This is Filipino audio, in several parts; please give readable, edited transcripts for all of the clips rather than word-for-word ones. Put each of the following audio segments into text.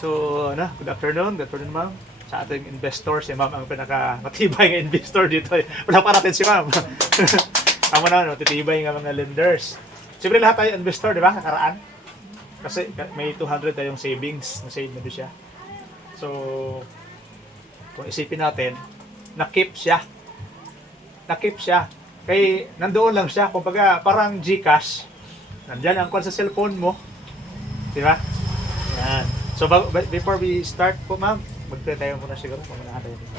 So, good afternoon. Good afternoon, ma'am. Sa ating investor, si ma'am ang pinaka-matibay ng investor dito. Wala pa natin si ma'am. Tama na, matitibay ng mga lenders. Siyempre lahat tayo investor, di ba? Nakaraan. Kasi may 200 tayong savings. Na-save na doon siya. So, kung isipin natin, na-keep siya. Na-keep siya. Kaya nandoon lang siya. Kumbaga, parang GCash. Nandyan ang kwan sa cellphone mo. Di ba? Yan. So, before we start po, ma'am, mag-pray tayo muna siguro. Mamunahan tayo dito.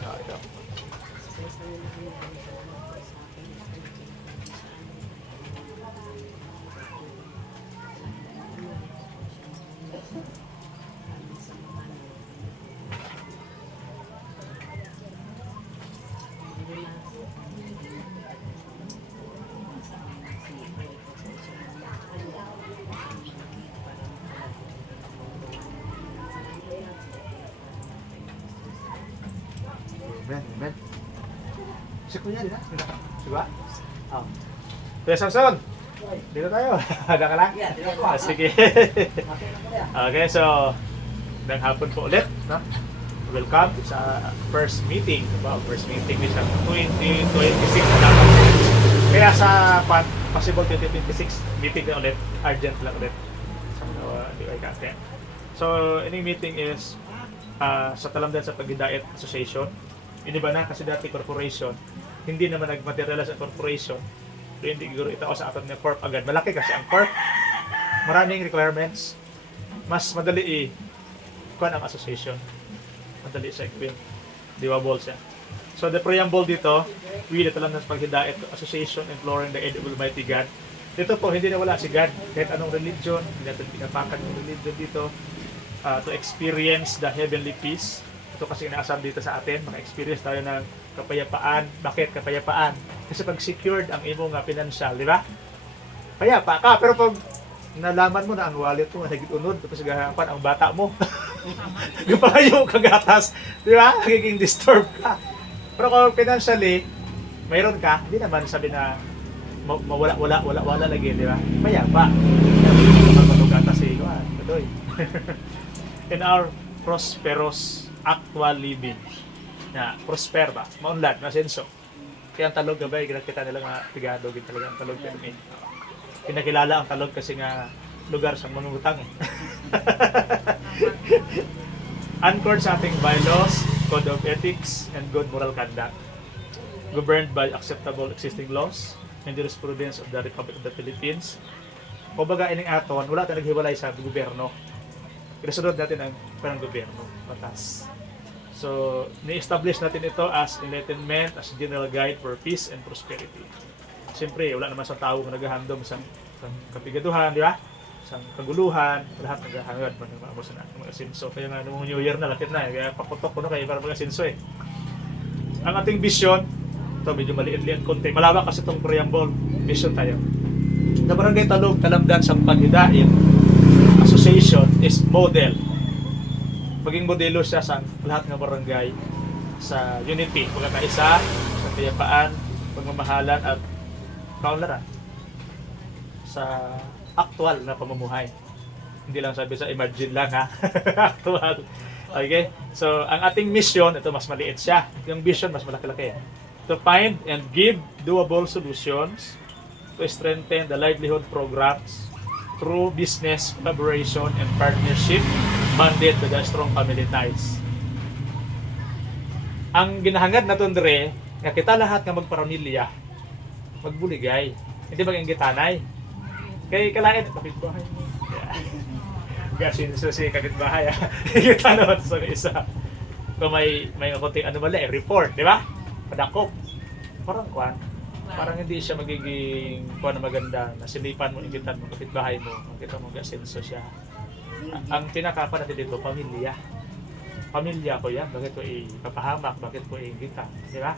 Ito. Amen. Si Kuya, di ba? Diba? Oh. Kuya Samson, dito tayo. Ada ka lang? Sige. Okay, so, magandang hapon po ulit. No? Welcome sa first meeting. Diba? First meeting ni sa 2026 na dapat. Kaya sa possible 2026 meeting na ulit. Urgent lang ulit. So, any meeting is sa Talamdan sa Pagdidait Association. Iniba na kasi dati corporation, hindi naman nag-materialize ang corporation. So hindi siguro itao sa atin ng corp agad. Malaki kasi ang corp. Maraming requirements. Mas madali kuan ang association. Madali siya i-quit. Doable siya. So the preamble dito, we the Talamdan sa Pagdidait Association imploring the aid of Almighty God. Dito po, hindi na wala si God. Kahit anong religion, hindi natin pinapakan ng religion dito to experience the heavenly peace. Ito kasi inaasam dito sa atin, maka-experience tayo ng kapayapaan. Bakit kapayapaan? Kasi pag secured ang imong financial, di ba? Payapa ka, pero pag nalaman mo na ang wallet mo, nagit-unod, tapos gahapan ang bata mo, gapayo kagatas, di ba? Nagiging disturb ka. Pero kung financially, mayroon ka, hindi naman sabi na wala lagi, di ba? Payapa. Magpapagatas si Juan, tuloy. In our prosperous actual living na prosper ba maunlad masenso kaya ang talog gabay kita nila nga pigado gid talaga ang talog kay pinakilala ang talog kasi nga lugar sa mangutang anchored sa ating bylaws, code of ethics and good moral conduct, governed by acceptable existing laws and jurisprudence of the Republic of the Philippines. Kumbaga ining aton wala tayong naghiwalay sa gobyerno. Kinasunod natin ang parang gobyerno, batas. So, ni-establish natin ito as enlightenment, as general guide for peace and prosperity. Siyempre, wala naman sa tao na naghahandom sa kapigaduhan, di ba? Sa kaguluhan, lahat naghahangad mga sinso. Kaya nga, noong New Year na, lapit na. Kaya paputok ko na kayo para mga sinso eh. Ang ating vision, ito medyo maliit-liit konti. Malawak kasi itong preamble, vision tayo. Na barangay Talog, Talamdan sa Pagdidait Association is model. Maging modelo siya sa lahat ng barangay sa unity, pagkakaisa, sa kapayapaan, pagmamahalan at kaunlaran sa actual na pamumuhay. Hindi lang sabi sa imagine lang ha. Actual. Okay? So, ang ating mission, ito mas maliit siya. Yung vision, mas malaki-laki. To find and give doable solutions to strengthen the livelihood programs through business collaboration and partnership banded to the strong family ties. Ang ginahangad na tundre, nga kita lahat nga magparamilya, magbuligay, hindi maging gitanay. Kay kalain, kapitbahay mo. Gasin so si kapitbahay, kita naman sa isa. Kung may konting anomalya, report, di ba? Padakop. Parang kwan. Parang hindi siya magiging kuha na maganda na sinipan mo, imbitan mo, kapitbahay mo, makita mo gasenso siya. Ang pinakapa natin dito, pamilya. Pamilya ko yan, bakit ko ipapahamak, bakit ko iinggitan, di ba?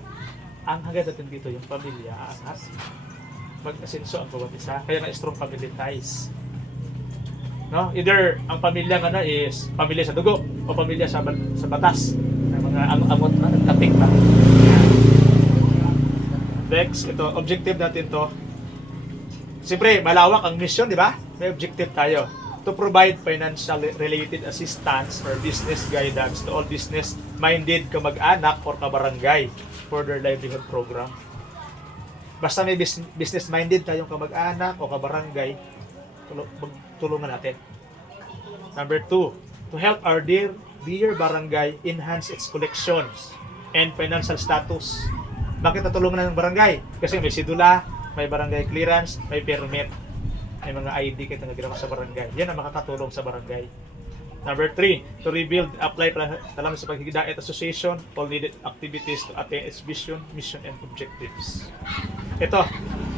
Ang hagad natin dito, yung pamilya, aangat. Mag-asenso ang bawat isa, kaya nga strong family ties. No? Either ang pamilya nga na is pamilya sa dugo o pamilya sa batas. Mga amot na, nagtatik na. Next, ito, objective natin to. Siyempre, malawak ang mission, di ba? May objective tayo. to provide financial related assistance or business guidance to all business-minded kamag-anak or kabarangay for their livelihood program. Basta may business-minded tayong kamag-anak o kabarangay, tulungan natin. Number 2, to help our dear barangay enhance its collections and financial status. Bakit natulungan ng barangay? Kasi may sidula, may barangay clearance, may permit, may mga ID kayo na ginawa sa barangay. Yan ang makakatulong sa barangay. Number 3, to rebuild, apply talaga sa Paghidaet Association all needed activities to attain its vision, mission, and objectives. Ito,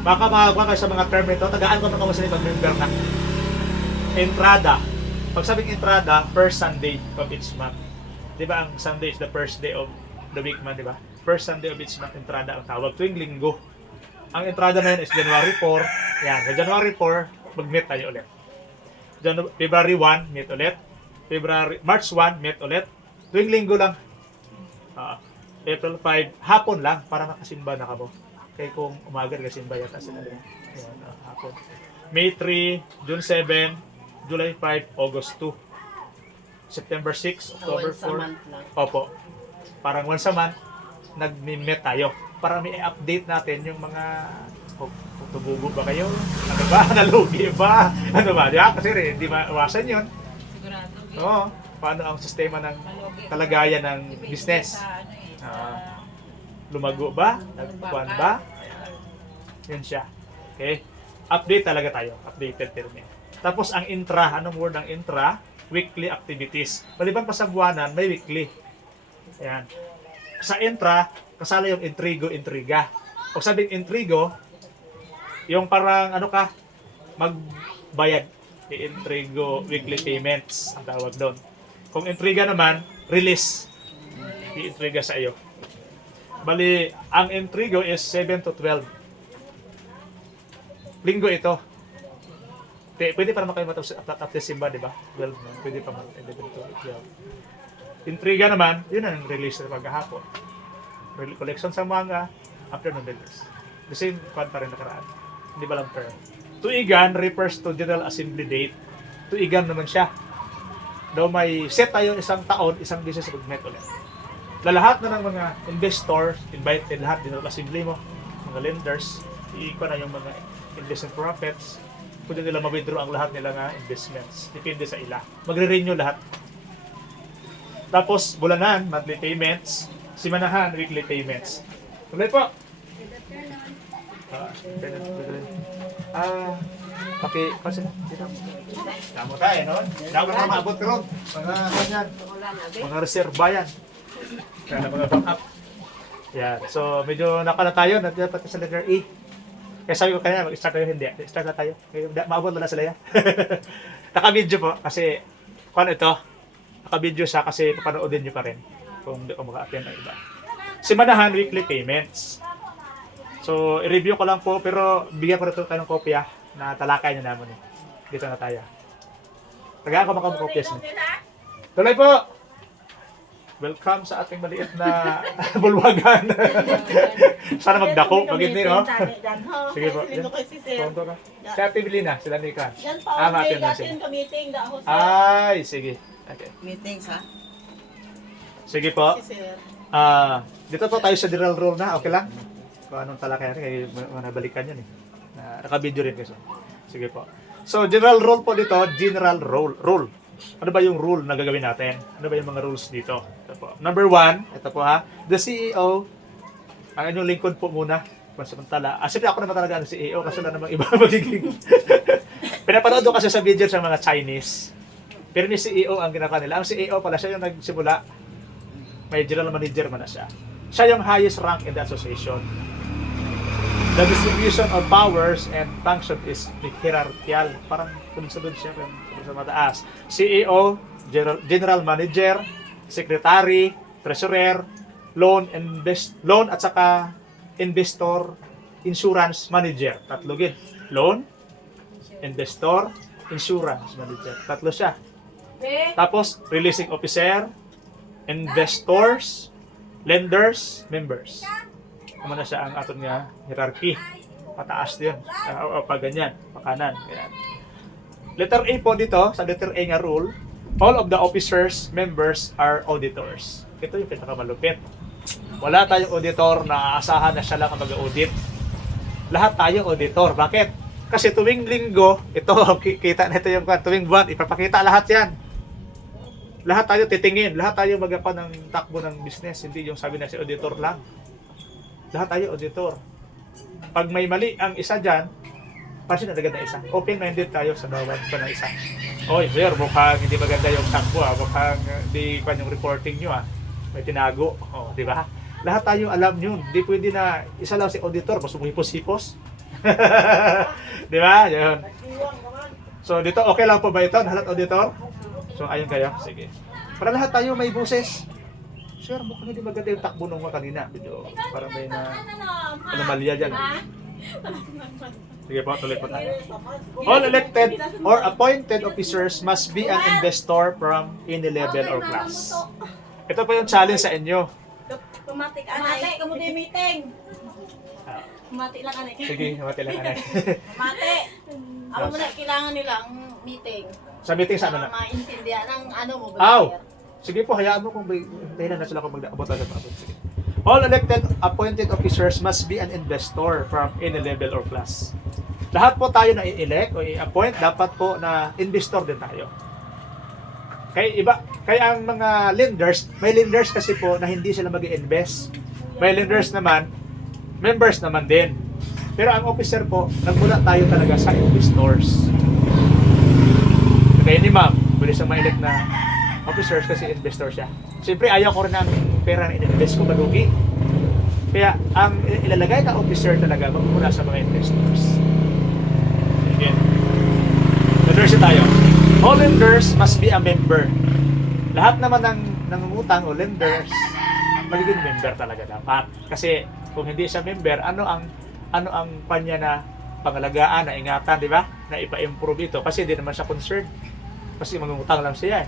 baka makagawa kayo sa mga term nito, tagaan ko na kamo sa member na. Entrada. Pag sabing entrada, first Sunday of each month. Di ba ang Sunday is the first day of the week man, di ba? First Sunday of each month, entrada ang tawag. Tuwing linggo. Ang entrada na yun is January 4. Yan, sa January 4, mag-meet tayo ulit. February 1, meet ulit. March 1, meet ulit. Tuwing linggo lang. April 5, hapon lang para makasimba na kamo. Kaya kung umaga, kasimba yata sila. Yan, hapon. May 3, June 7, July 5, August 2. September 6, October 4. Opo. Parang once a month, nag-meet tayo. Para may update natin yung mga tubugo ba kayo? Ano ba? Nalugi ba? Ano ba? Di ba? Kasi hindi maiwasan yun. Sigurado. Oo. Paano ang sistema ng kalagayan ng business? Lumago ba? Nagpuan ba? Yun siya. Okay? Update talaga tayo. Updated term. Tapos ang intra, anong word ng intra? Weekly activities. Maliban pa sa buwanan, may weekly. Ayan. Sa intra, kasala yung intriga. Pag sabing intrigo, yung parang ano ka, magbayad. I-intrigo weekly payments ang tawag doon. Kung intriga naman, release. I-intriga sa iyo. Bali, ang intrigo is 7 to 12. Linggo ito. Pwede para makayo matapos after Simba, di ba? 12, pwede pa mag 11 to 12. Intriga naman, yun ang release na paghahapon. Collection sa manga, afternoon release. The same kwan pa rin nakaraan. Hindi ba lang term? Tuigan refers to General Assembly date. Tuigan naman siya. Daw may set tayo isang taon, isang business mag-met ulit. Lahat na ng mga investors, invited lahat, General Assembly mo, mga lenders, iikwa na yung mga investment profits, pwede nila ma-withdraw ang lahat nila nga investments. Depende sa ila. Magre-renew lahat. Tapos, bulanan, monthly payments, simanahan, weekly payments. Tuloy po. Kasi, damo tayo, no? Damo na maabot ron. Mga kanyan. Mga reserva yan. Kaya mga backup. Yan. So, medyo nakala tayo. Dapat sa letter E. Kaya sabi ko kanya, mag-start tayo, hindi. Start na tayo. Maabot na sila yan. Naka-video po. Kasi, kung ito, naka-video siya kasi papanoodin nyo pa rin. Kung hindi ko maka-attend ng iba. Simanahan, weekly payments. So, i-review ko lang po, pero bigyan ko na ito tayo ng kopya na talakay niya naman eh. Dito na tayo. Tagaan ko makamukopyas niya. Tuloy po! Welcome sa ating maliit na bulwagan. Sana magdako. Magindi, no? Sige po. Konto ka. Si Ate Belina, sila ni Kran. Matin na siya. Ay, sige. Okay. Meetings, ha? Sige po. Dito po tayo sa general rule na. Okay lang? Kung anong talakayan, kaya manabalikan yan eh. Naka-video rin kasi. Sige po. So, general rule po dito, general rule. Ano ba yung rule na gagawin natin? Ano ba yung mga rules dito? Ito po. Number 1, ito po ha. The CEO, ang inyong lingkod po muna. Pansamantala. Siyempre ako naman talaga ang CEO kasi wala namang iba magiging. Pinapanood ko kasi sa video sa mga Chinese. Pero ni CEO ang ginagawa nila. Ang CEO pala, siya yung nagsimula. May general manager man na siya. Siya yung highest rank in the association. The distribution of powers and function is hierarchical. Parang sunod-sunod siya sa mataas. CEO, General Manager, Secretary, Treasurer, Loan at saka Investor, Insurance Manager. Tatlo gid. Loan, Investor, Insurance Manager. Tatlo siya. Tapos, Releasing Officer, Investors, Lenders, Members. Naman na siya ang aton nga hierarchy. Pataas din. Pag ganyan, pakanan. Ganyan. Letter A po dito, sa letter A nga rule, all of the officers, members are auditors. Ito yung pinakamalupit. Wala tayong auditor na aasahan na siya lang ang mag-audit. Lahat tayo auditor. Bakit? Kasi tuwing linggo, ito, kita na ito yung tuwing buwan, ipapakita lahat yan. Lahat tayo titingin, lahat tayo magapa ng takbo ng business, hindi yung sabi na si auditor lang. Lahat tayo auditor. Pag may mali ang isa dyan, pansin na agad na isa. Open-minded tayo sa bawat pa ng isa. Oy, sir, mukhang hindi maganda yung takbo mukhang hindi pa yung reporting nyo may tinago. Di ba? Lahat tayo alam yun. Hindi pwede na isa lang si auditor, mas umipos-hipos. Di ba? Yun. So, dito, okay lang po ba ito? Lahat auditor? So, ayun kayo. Sige. Para lahat tayo may boses. Sir, mukhang hindi maganda yung takbo nung kanina. Medyo parang may na anomalya dyan. Sige po, tuloy po tayo. All elected or appointed officers must be an investor from any level or class. Ito po yung challenge sa inyo. Kumati, kamu di meeting. Kumati lang anay. Sige, mati lang anay. Kumati. Ako muna kailangan nilang meeting. Sa meeting sa ano na? Maintindihan ang ano mo. Sige po, hayaan mo kung dahilan na sila kung mag-abot agad pa. Sige. All elected appointed officers must be an investor from any level or class. Lahat po tayo na i-elect o i-appoint, dapat po na investor din tayo. Kaya ang mga lenders, may lenders kasi po na hindi sila mag-i-invest. May lenders naman, members naman din. Pero ang officer po, nagmula tayo talaga sa investors. Kaya ni ma'am, pwede siyang ma-elect na officers kasi investor siya. Siyempre, ayaw ko rin ang pera na in-invest ko malugi. Kaya ang ilalagay na officer talaga, magmula sa mga investors. Again, lenders tayo. All lenders must be a member. Lahat naman ng nangungutang o lenders, magiging member talaga dapat. Kasi kung hindi siya member, ano ang panya na pangalagaan, na ingatan, di ba? Na ipa-improve ito. Kasi hindi naman siya concerned. Kasi mangungutang lang siya.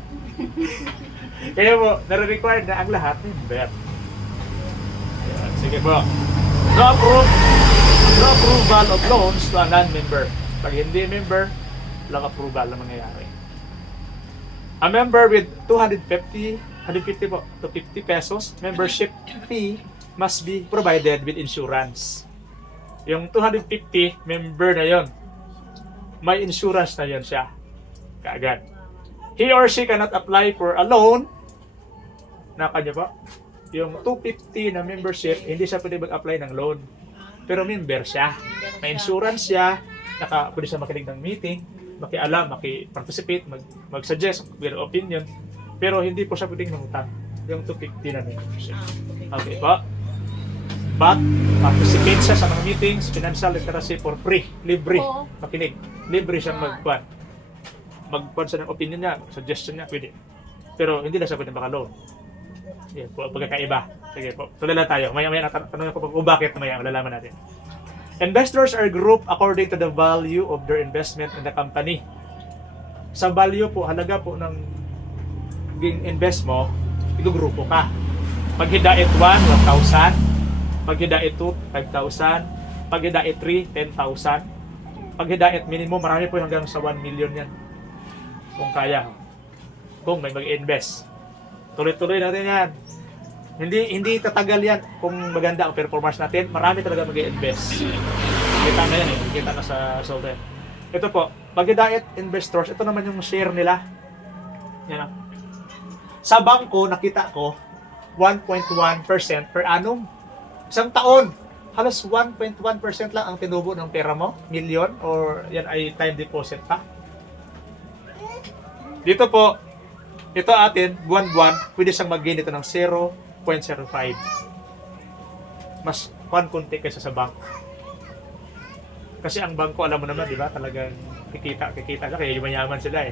Kaya po, nare-required na ang lahat member. Yan, sige po. No approval of loans to a non-member. Pag hindi member, walang approval na mangyayari. A member with 150 po to 50 pesos membership fee must be provided with insurance. Yung 250 member na yon, may insurance na yon siya kaagad. He or she cannot apply for a loan na kanya po. Yung 250 na membership, hindi siya pwede mag-apply ng loan. Pero member siya. May insurance siya, pwede siya makinig ng meeting, makialam, maki-participate, mag-suggest, mag opinion, pero hindi po siya pwedeng mangutang yung 250 na membership. Okay po? But, participate siya sa mga meetings, financial literacy for free, libre, makinig. Libre siyang magkuhan siya ng opinion niya, suggestion niya, pwede. Pero hindi na siya pwedeng maka-loan. Yan po, pagkakaiba. Sige po, tuloy lang tayo. Maya-maya natanong ko kung bakit, maya malalaman natin. Investors are grouped according to the value of their investment in the company. Sa value po, halaga po ng invest mo, igugrupo ka. Pag hidait 1, 1,000. Pag hidait 2, 5,000. Pag hidait 3, 10,000. Pag hidait minimum, marami po hanggang sa 1 million yan. Kung kaya. Kung may mag-invest. Tuloy-tuloy natin yan. Hindi tatagal yan kung maganda ang performance natin. Marami talaga mag-i-invest. Kita na yan Kita na sa solde. Ito po, pag-diet investors, ito naman yung share nila. Yan o. Sa bangko, nakita ko, 1.1% per annum. Isang taon, halos 1.1% lang ang tinubo ng pera mo, million, or yan ay time deposit pa. Dito po, ito atin, buwan-buwan, pwede siyang mag-gain ito ng 0.05. Mas konti kaysa sa bank. Kasi ang bangko, alam mo naman, di ba? Talagang kikita ka, kaya yumayaman sila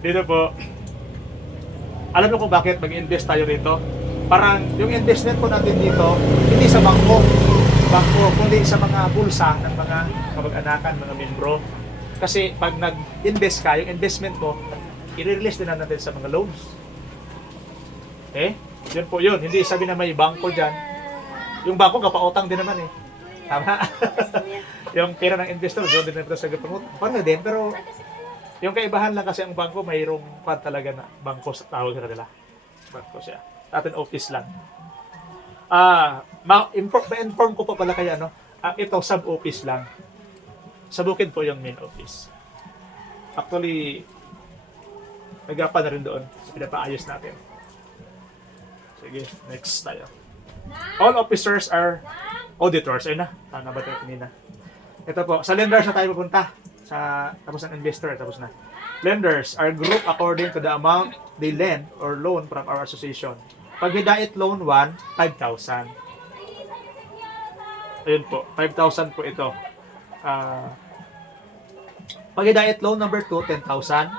Dito po, alam mo kung bakit mag-invest tayo rito? Parang yung investment po natin dito, hindi sa bangko, kundi sa mga bulsa ng mga kamag-anakan, mga membro. Kasi pag nag-invest ka, yung investment mo, i-release din natin sa mga loans. Yun po yun. Hindi sabi na may bangko dyan. Yung bangko, kapautang din naman Tama? Yung pera ng investor, doon din natin sa gapangut. Parang din, pero Yung kaibahan lang kasi ang bangko, mayroong kwan talaga na bangko sa tawag sa kanila. Bangko siya. Atin office lang. Ma-inform ko pa pala kaya, no? Ito, sub-office lang. Sa bukid po yung main office. Actually, nagapa na rin doon. So, pinapaayos natin. Sige, next tayo. All officers are auditors. Ayun na, tama ba tayo kanina? Ito po, sa lenders na tayo pupunta. Tapos ang investor, tapos na. Lenders are grouped according to the amount they lend or loan from our association. Pag Hidayat Loan 1, 5,000. Ayun po, 5,000 po ito. Pag Hidayat Loan number 2, 10,000.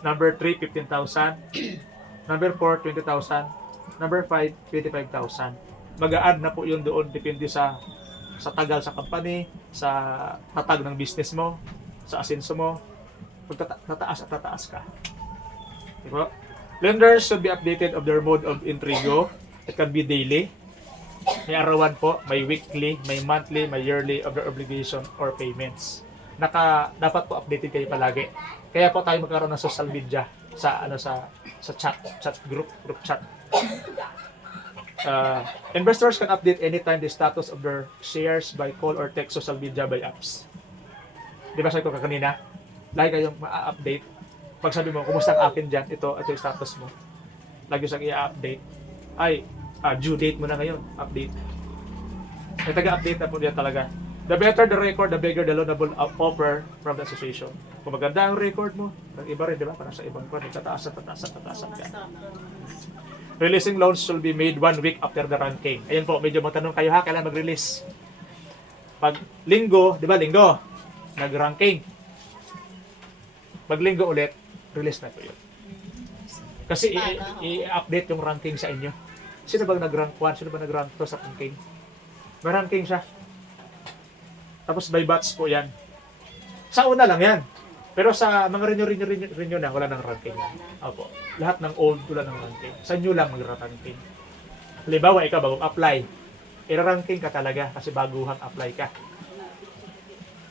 Number 3, 15,000. Number 4, 20,000. Number 5, 25,000. Mag-a-add na po yun doon, depende sa tagal sa company, sa tatag ng business mo, sa asenso mo. Pag tataas at tataas ka. Diba? Lenders should be updated of their mode of intrigo. It can be daily. May arawan po, may weekly, may monthly, may yearly of their obligation or payments. Dapat po updated kayo palagi. Kaya po tayo magkaroon ng social media sa chat group chat. Investors can update anytime the status of their shares by call or text, social media, by apps. Di ba sabi ko kanina? Lagi kayong ma-update. Pag sabi mo, kumusta ang akin dyan? Ito yung status mo. Lagi siyang i-update. Due date mo na ngayon. Update. May taga-update na po diyan talaga. The better the record, the bigger the loanable offer from the association. Kung maganda ang record mo, ng iba rin, di ba? Parang sa ibang kwan, tataas ka. Releasing loans should be made 1 week after the ranking. Ayan po, medyo magtanong kayo ha, kailan mag-release? Pag linggo, di ba linggo? Nag-ranking. Pag linggo ulit, release na po yun. Kasi i-update yung ranking sa inyo. Sino bang nag-rank 1? Sino ba nag-rank 2 sa ranking? May ranking siya. Tapos by batch po yan. Sa una lang yan. Pero sa mga renew na, wala nang ranking. Opo. Lahat ng old, wala nang ranking. Sa new lang mag-ranking. Halimbawa, ikaw bagong apply. I-ranking ka talaga kasi baguhang apply ka.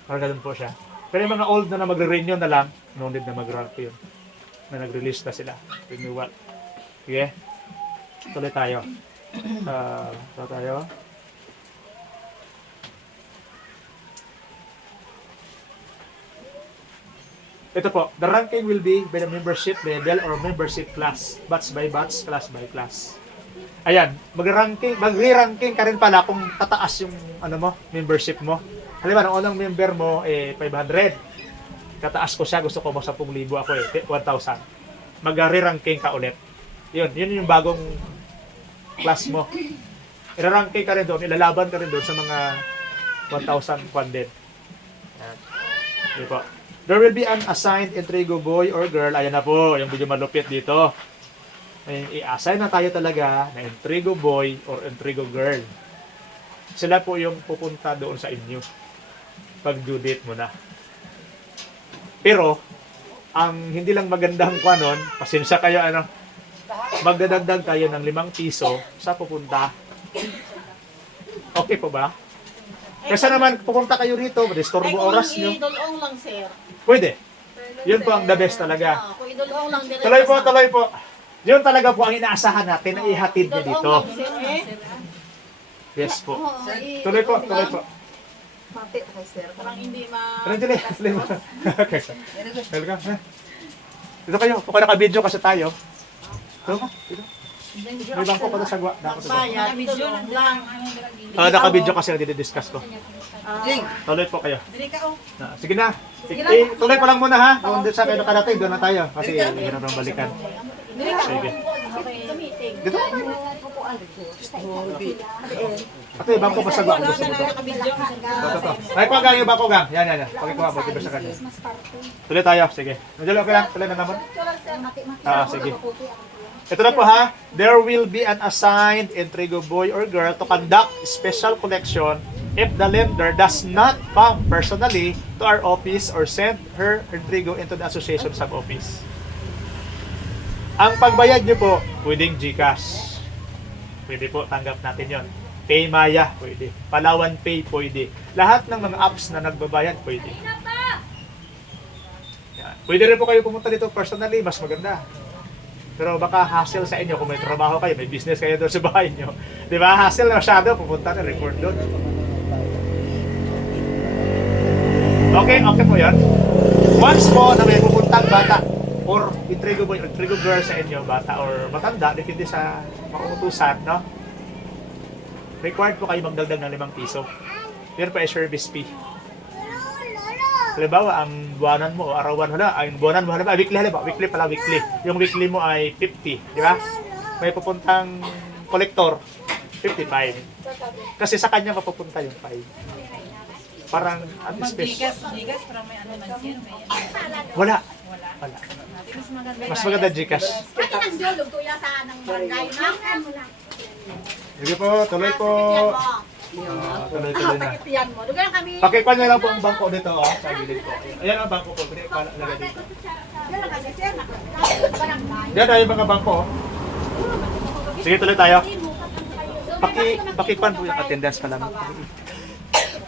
Parang ganun po siya. Pero yung mga old na magre-renew na lang, no need na mag-rank yun. Na nag-release na sila. Renewal. Okay? Tuloy tayo. Ito po, the ranking will be by the membership level or membership class. Batch by batch, class by class. Ayan, magre-ranking ka rin pala kung tataas yung membership mo. Halimbawa, ang unang member mo 500. Tataas ko siya, gusto ko 10,000 ako 1,000. Magre-ranking ka ulit. Yun yung bagong class mo. I-ranking ka rin doon, ilalaban ka rin doon sa mga 1,000 kwan din. Ayan. Yun po. There will be an assigned intrigo boy or girl. Ayan na po, yung medyo malupit dito. I-assign na tayo talaga na intrigo boy or intrigo girl. Sila po yung pupunta doon sa inyo. Pag due date mo na. Pero, ang hindi lang magandang kwanon, pasensya kayo magdadagdag tayo ng 5 piso sa pupunta. Okay po ba? Kasi naman, pupunta kayo rito, madistorbo oras nyo. Kung idolong lang, sir. Pwede. Yun po ang the best talaga. Kung idolong lang, Tuloy po. Yun talaga po ang inaasahan natin na ihatid niya dito. Yes po. Tuloy po. Mapit ako, sir. Parang hindi Tuloy mo. Okay. Welcome. Dito kayo. Kung naka-video kasi tayo. Dito. May bangko pa sa sagwa. Naka-video lang. Naka-video kasi nagdi-discuss ko. Tuloy po kayo. Sige na. Tuloy ko lang muna ha. Kung sa kayo nakarating, doon na tayo. Kasi hirap ng balikan. Sige. Dito. Ito yung bangko pa sa sagwa. Ay, kuha yung bangko gang. Yan. Pakikuha mo. Tiba sa kanya. Tuloy tayo. Sige. Nandiyan okay lang. Tuloy na naman. Sige. Ito na po ha. There will be an assigned intrigo boy or girl to conduct special collection if the lender does not come personally to our office or send her intrigo into the association sub-office. Ang pagbayad nyo po, pwedeng GCash. Pwede po, tanggap natin yon. Paymaya, pwede. Palawan Pay, pwede. Lahat ng mga apps na nagbabayad, pwede. Yan. Pwede rin po kayo pumunta dito personally, mas maganda. Pero baka hassle sa inyo kung may trabaho kayo, may business kayo doon sa bahay nyo. Di ba? Hassle na masyado, pupunta na, record doon. Okay, okay po yan. Once po na may pupuntang bata or intrigo girl sa inyo, bata or matanda, depende sa mauutusan, no? Required po kayo magdagdag ng 5 piso. Yan pa ay service fee. Halimbawa, ang buwanan mo o arawan mo na, ang buwanan mo halimbawa, weekly pala, weekly. Yung weekly mo ay 50, di ba? May pupuntang collector, 55. Kasi sa kanya mapupunta yung 5. Parang, at least, Gigas, parang may ano man siya, may wala. wala. Mas maganda Gcash. Pati nang dulog kuya sa ng barangay na. Sige po, tuloy po. Tuloy na. Pakitiyan mo. Dugan kami. Pakikuan nyo lang po ang bangko dito, sa gilid po. Ayan ang bangko po, pwede lagay dito. Dala ka sir, barangay. Yan tayo mga bangko. oh. Sige, tuloy tayo. Pakikuan po yung attendance pa lang.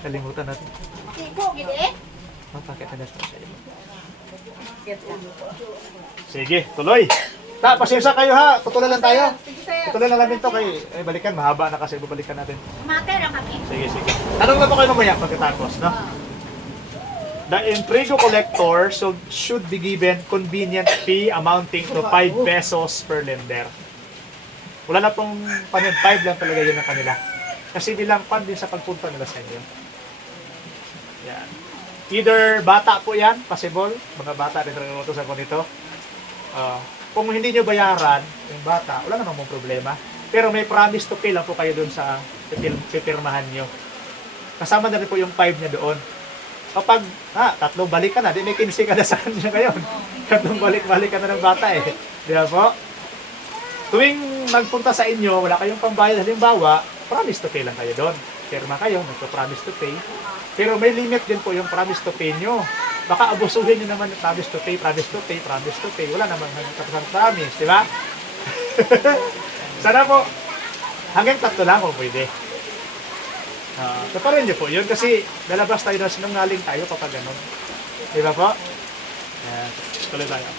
Kalimutan natin. Siko gid. Paki-attendance po siya. Sige, tuloy. Pasensya kayo ha, tutuloy lang tayo. Tutuloy lang namin to kay balikan, mahaba na kasi babalikan natin. Mater lang kami. Sige, sige. Tanong na po kayo mamaya pagkatapos, no? The intrigo collector should be given convenient fee amounting to 5 pesos per lender. Wala na pong panin, 5 lang talaga yun ang kanila. Kasi bilang pan din sa pagpunta nila sa inyo. Yan. Either bata po yan, possible. Mga bata rin talaga utusan ko nito. Kung hindi nyo bayaran yung bata, wala namang mong problema. Pero may promise to pay lang po kayo doon sa pipirmahan nyo. Kasama na rin po yung 5 niya doon. Kapag, tatlong balik ka na, di may 15 ka na sa kanya ngayon. Tatlong balik ka na ng bata eh. Di ba po? Tuwing magpunta sa inyo, wala kayong pambayad, halimbawa, promise to pay lang kayo doon. Pirma kayo, nagpo-promise to pay. Pero may limit din po yung promise to pay nyo. Baka abusuhin nyo naman yung promise to pay, promise to pay, promise to pay. Wala namang kapasang promise, di ba? Sana po, hanggang 3 lang kung pwede. Taparin nyo po yun kasi lalabas tayo na sinungaling tayo kapag ganun. Di ba po? Tuloy tayo.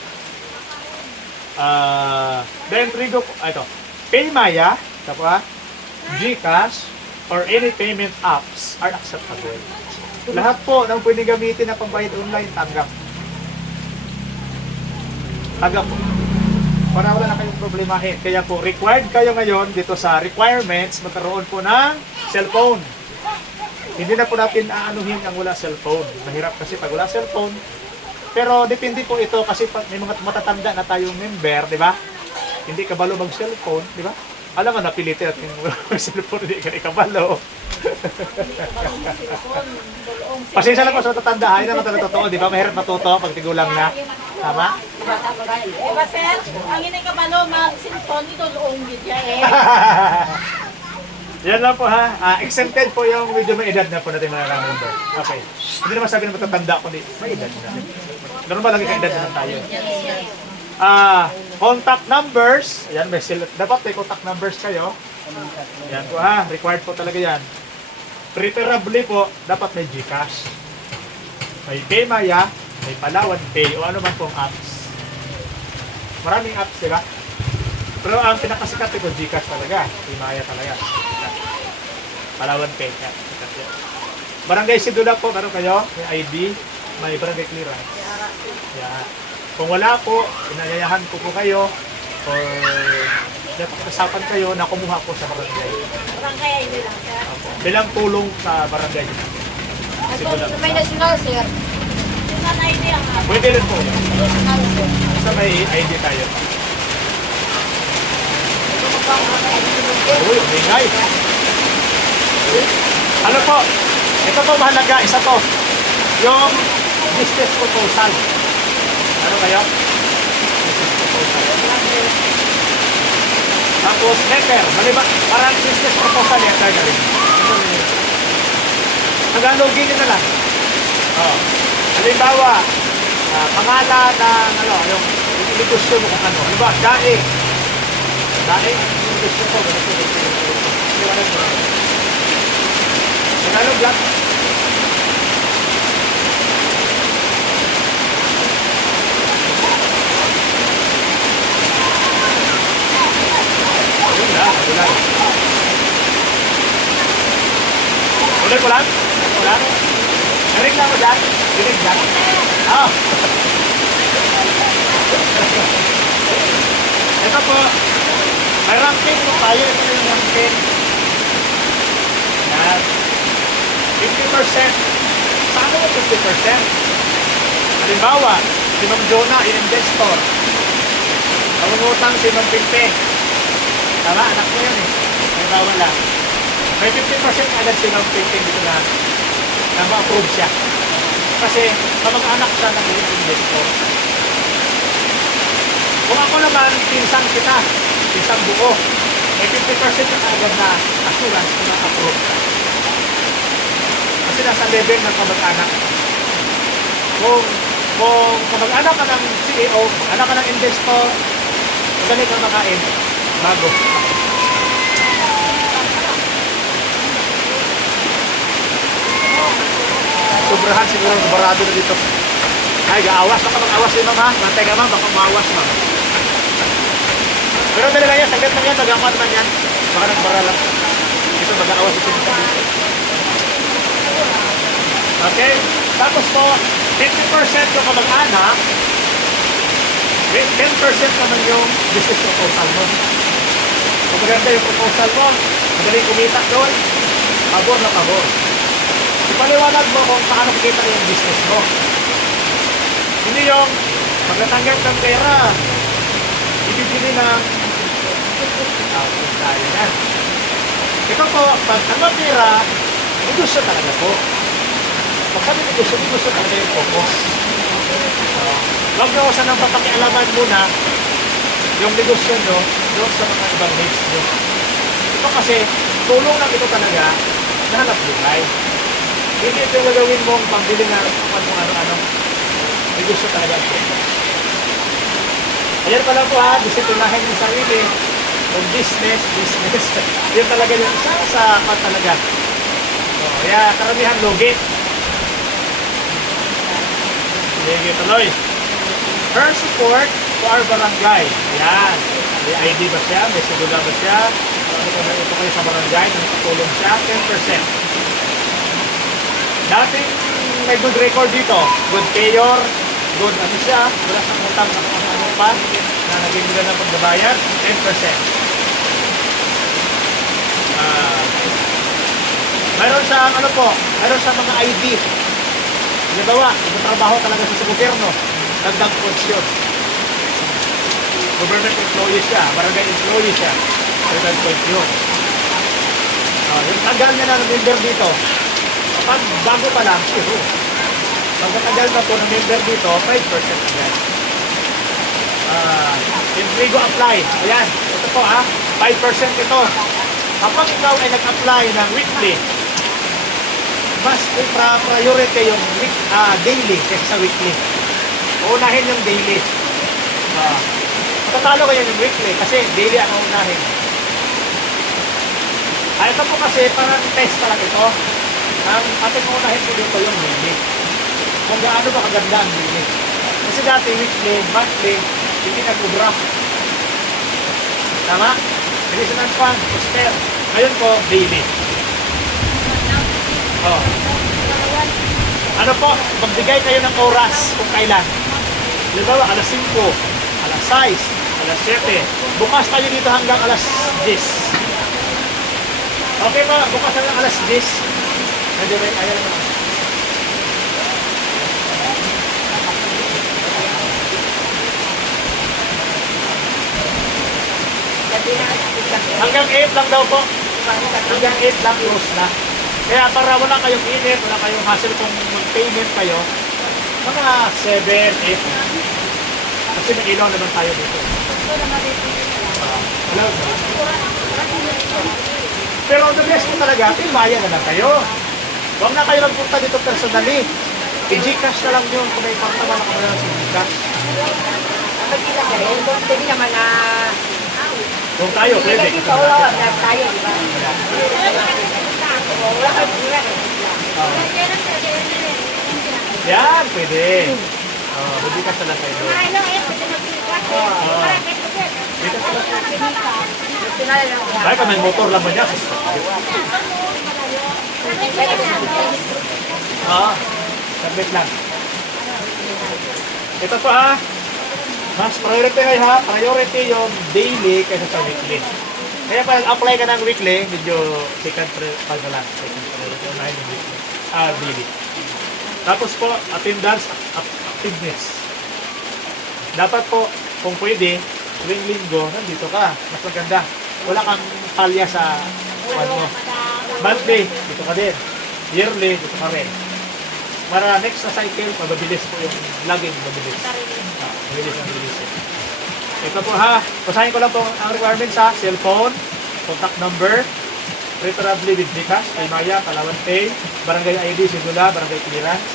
The intrigo po, ito. Paymaya, Gcash, or any payment apps are acceptable. Lahat po ng pwede gamitin na pambayad online, tanggap. Tanggap po. Para wala na kayong problemahin. Kaya po, required kayo ngayon dito sa requirements, magkaroon po ng cellphone. Hindi na po natin aanuhin ang wala cellphone. Mahirap kasi pag wala cellphone. Pero depende po ito kasi may mga matatanda na tayong member, di ba? Hindi kabalo mag-cellphone, di ba? Alam mo, napilitin at yung cellphone, hindi ka ikabalo. Pasensya lang po sa matatanda, hindi naman talaga totoo, di ba? Mahirap matuto pag tigulang na. Tama? Diba sir? Ang inay ka balo mag-cellphone ito loong gid ya eh. Yan lang po ha. Exempted po yung medyo may edad na po natin mga member. Okay. Hindi naman sabi na matatanda kundi may edad na. Normal lang yung edad naman tayo. Contact numbers. Yan, dapat may contact numbers kayo. Yan po ha. Required po talaga yan. Preferably po, dapat may Gcash. May Paymaya, may Palawan Pay, o ano man pong apps. Maraming apps, di ba? Pero ang pinakasikat ito, Gcash talaga. Paymaya talaga. Palawan Pay. Yan. Barangay Sidula po, meron kayo, may ID, may barangay clearance. Yeah. Kung wala po, inayayahan ko po kayo or napakasapan kayo na kumuha po sa barangay. Barangay ay bilang sir. Bilang tulong sa barangay. Sidula. May national sir. National ID ang Pwede rin po. national sir. Basta may ID tayo. Uy, umingay. Ano po? Ito po mahalaga. Isa po. Yung business proposal. Ano kayo? Business proposal. Tapos letter. Parang business proposal letter na rin. Tagalogin nyo na lang. Halimbawa, pangalan ng yung negosyo mo kung ano. Halimbawa, daing. Daing, negosyo ko. Tagalog lang. July. Ulit ko lang? Ulit? Narig lang mo dyan? Dinig dyan? Ah! Ito po, may ranking po tayo. Ito yung ranking. Yan. 50%. Saan mo 50%? Halimbawa, si Ma'am Jonah, investor. Namungutang si Ma'am Pimpeng. Tama, anak mo yun eh. Halimbawa lang. May 50% agad si Ma'am Pimpeng dito na ma-approve siya. Kasi kamag-anak siya ng investor. Kung ako naman, pinsang kita, pinsang buo, may 50% na agad na assurance na ma-approve ka. Kasi nasa level ng kamag-anak. Kung kamag-anak ka ng CEO, anak ka ng investor, madali kang makain bago. Sobrahan siguro ang barado na dito. Ay, gaawas. Baka mag-awas din, ma'am, ha? Mantay ka, ma'am. Baka maawas, ma'am. Pero dali lang yan. Saglit lang yan. Mag-awas naman yan. Baka nagbara lang. Ito, mag-aawas ito dito. Okay? Tapos po, 50% yung kamag-anak, 10% naman yung business proposal mo. Kung maganda yung proposal mo, madaling kumita doon, pabor na pabor. Ipaliwanag mo kung paano kikita yung business mo. Hindi yung magnatanggap ng pera, ibibili ng tayo yan. Ito po, pag ang pera, negosyo talaga po. Pag sabi negosyo talaga yung focus. Huwag nyo sa nang papakialaman muna yung negosyo nyo doon sa mga ibang needs nyo. Ito kasi, tulong lang ito talaga na hanap buhay. Hindi ito yung gagawin mong pambili na kung ano-ano. Negosyo talaga ang focus. Ayan pa lang po ha, disiplinahin yung sarili. Kung business. Yun talaga yung isa sa talaga. So, kaya karamihan logi. Sige, tuloy. Her support to our barangay. Ayan. May ID ba siya? May sigula ba siya? Ito kayo sa barangay, nakatulong siya. 10%. Dating may good record dito. Good payor. Good ano siya. Wala sa utang na ano pa. Na naging nila ng pagbabayad. 10%. Mayroon siyang ano po. Mayroon siyang mga ID. Halimbawa, nagtatrabaho talaga siya sa gobyerno. Dagdag posisyon. Government employee siya, barangay employee siya. Dagdag posisyon. Yung tagal niya na member dito, kapag bago pa lang, pag natagal na po ng member dito, 5% agad. Intrigo apply. Ayan, ito po 5% ito. Kapag ikaw ay nag-apply ng weekly, mas priority yung daily kaysa sa weekly. Uunahin yung daily. Matatalo kayo yung weekly kasi daily ang uunahin. Ito po kasi parang test pa lang ito. Ang ating uunahin po dito yung daily. Kung gaano ba kaganda ang daily. Kasi dati weekly, monthly, hindi nag-ubra. Tama? Relational fund, poster. Ngayon po, daily. Ano po, magbigay kayo ng oras kung kailan. Halimbawa, alas 5, alas 6, alas 7. Bukas tayo dito hanggang alas 10. Okay ba? Bukas hanggang alas 10. Hindi ba? Ayaw naman. Hanggang 8 lang daw po. Hanggang 8 lang close na. Kaya para wala kayong init, wala kayong hassle kung mag-payment kayo, mga 7, 8. Kasi may ilaw naman tayo dito. Hello. Pero the best ko talaga, pilmaya na lang kayo. Huwag na kayo magpunta dito personally. I-Gcash na lang yun kung may pangtama na kayo sa Gcash. Pwede naman na Kung tayo, pwede. dito, wala tayo, di ba? Wala ka pula. Yan, pwede. Pwede ka lang kayo doon. Dito sa Kaya ka may motor lang ba niya? Oo. Sabit lang. Ito po ha. Mas priority ngayon ha. Priority yung daily kaysa sa weekly. Kaya pag apply ka ng weekly, medyo second priority lang. Second priority. Unahin yung weekly. Daily. Tapos po, attendance, activeness. Dapat po, kung pwede, tuwing linggo, nandito ka. Mas maganda. Wala kang palya sa ano. Monthly, dito ka din. Yearly, dito ka rin. Para next na cycle, mababilis po yung laging mabilis. Mabilis. Ito po ha, basahin ko lang po ang requirements ha. Cellphone, contact number, preferably with Gcash, Paymaya, Palawan Pay, Barangay ID, Sidula, Barangay Clearance.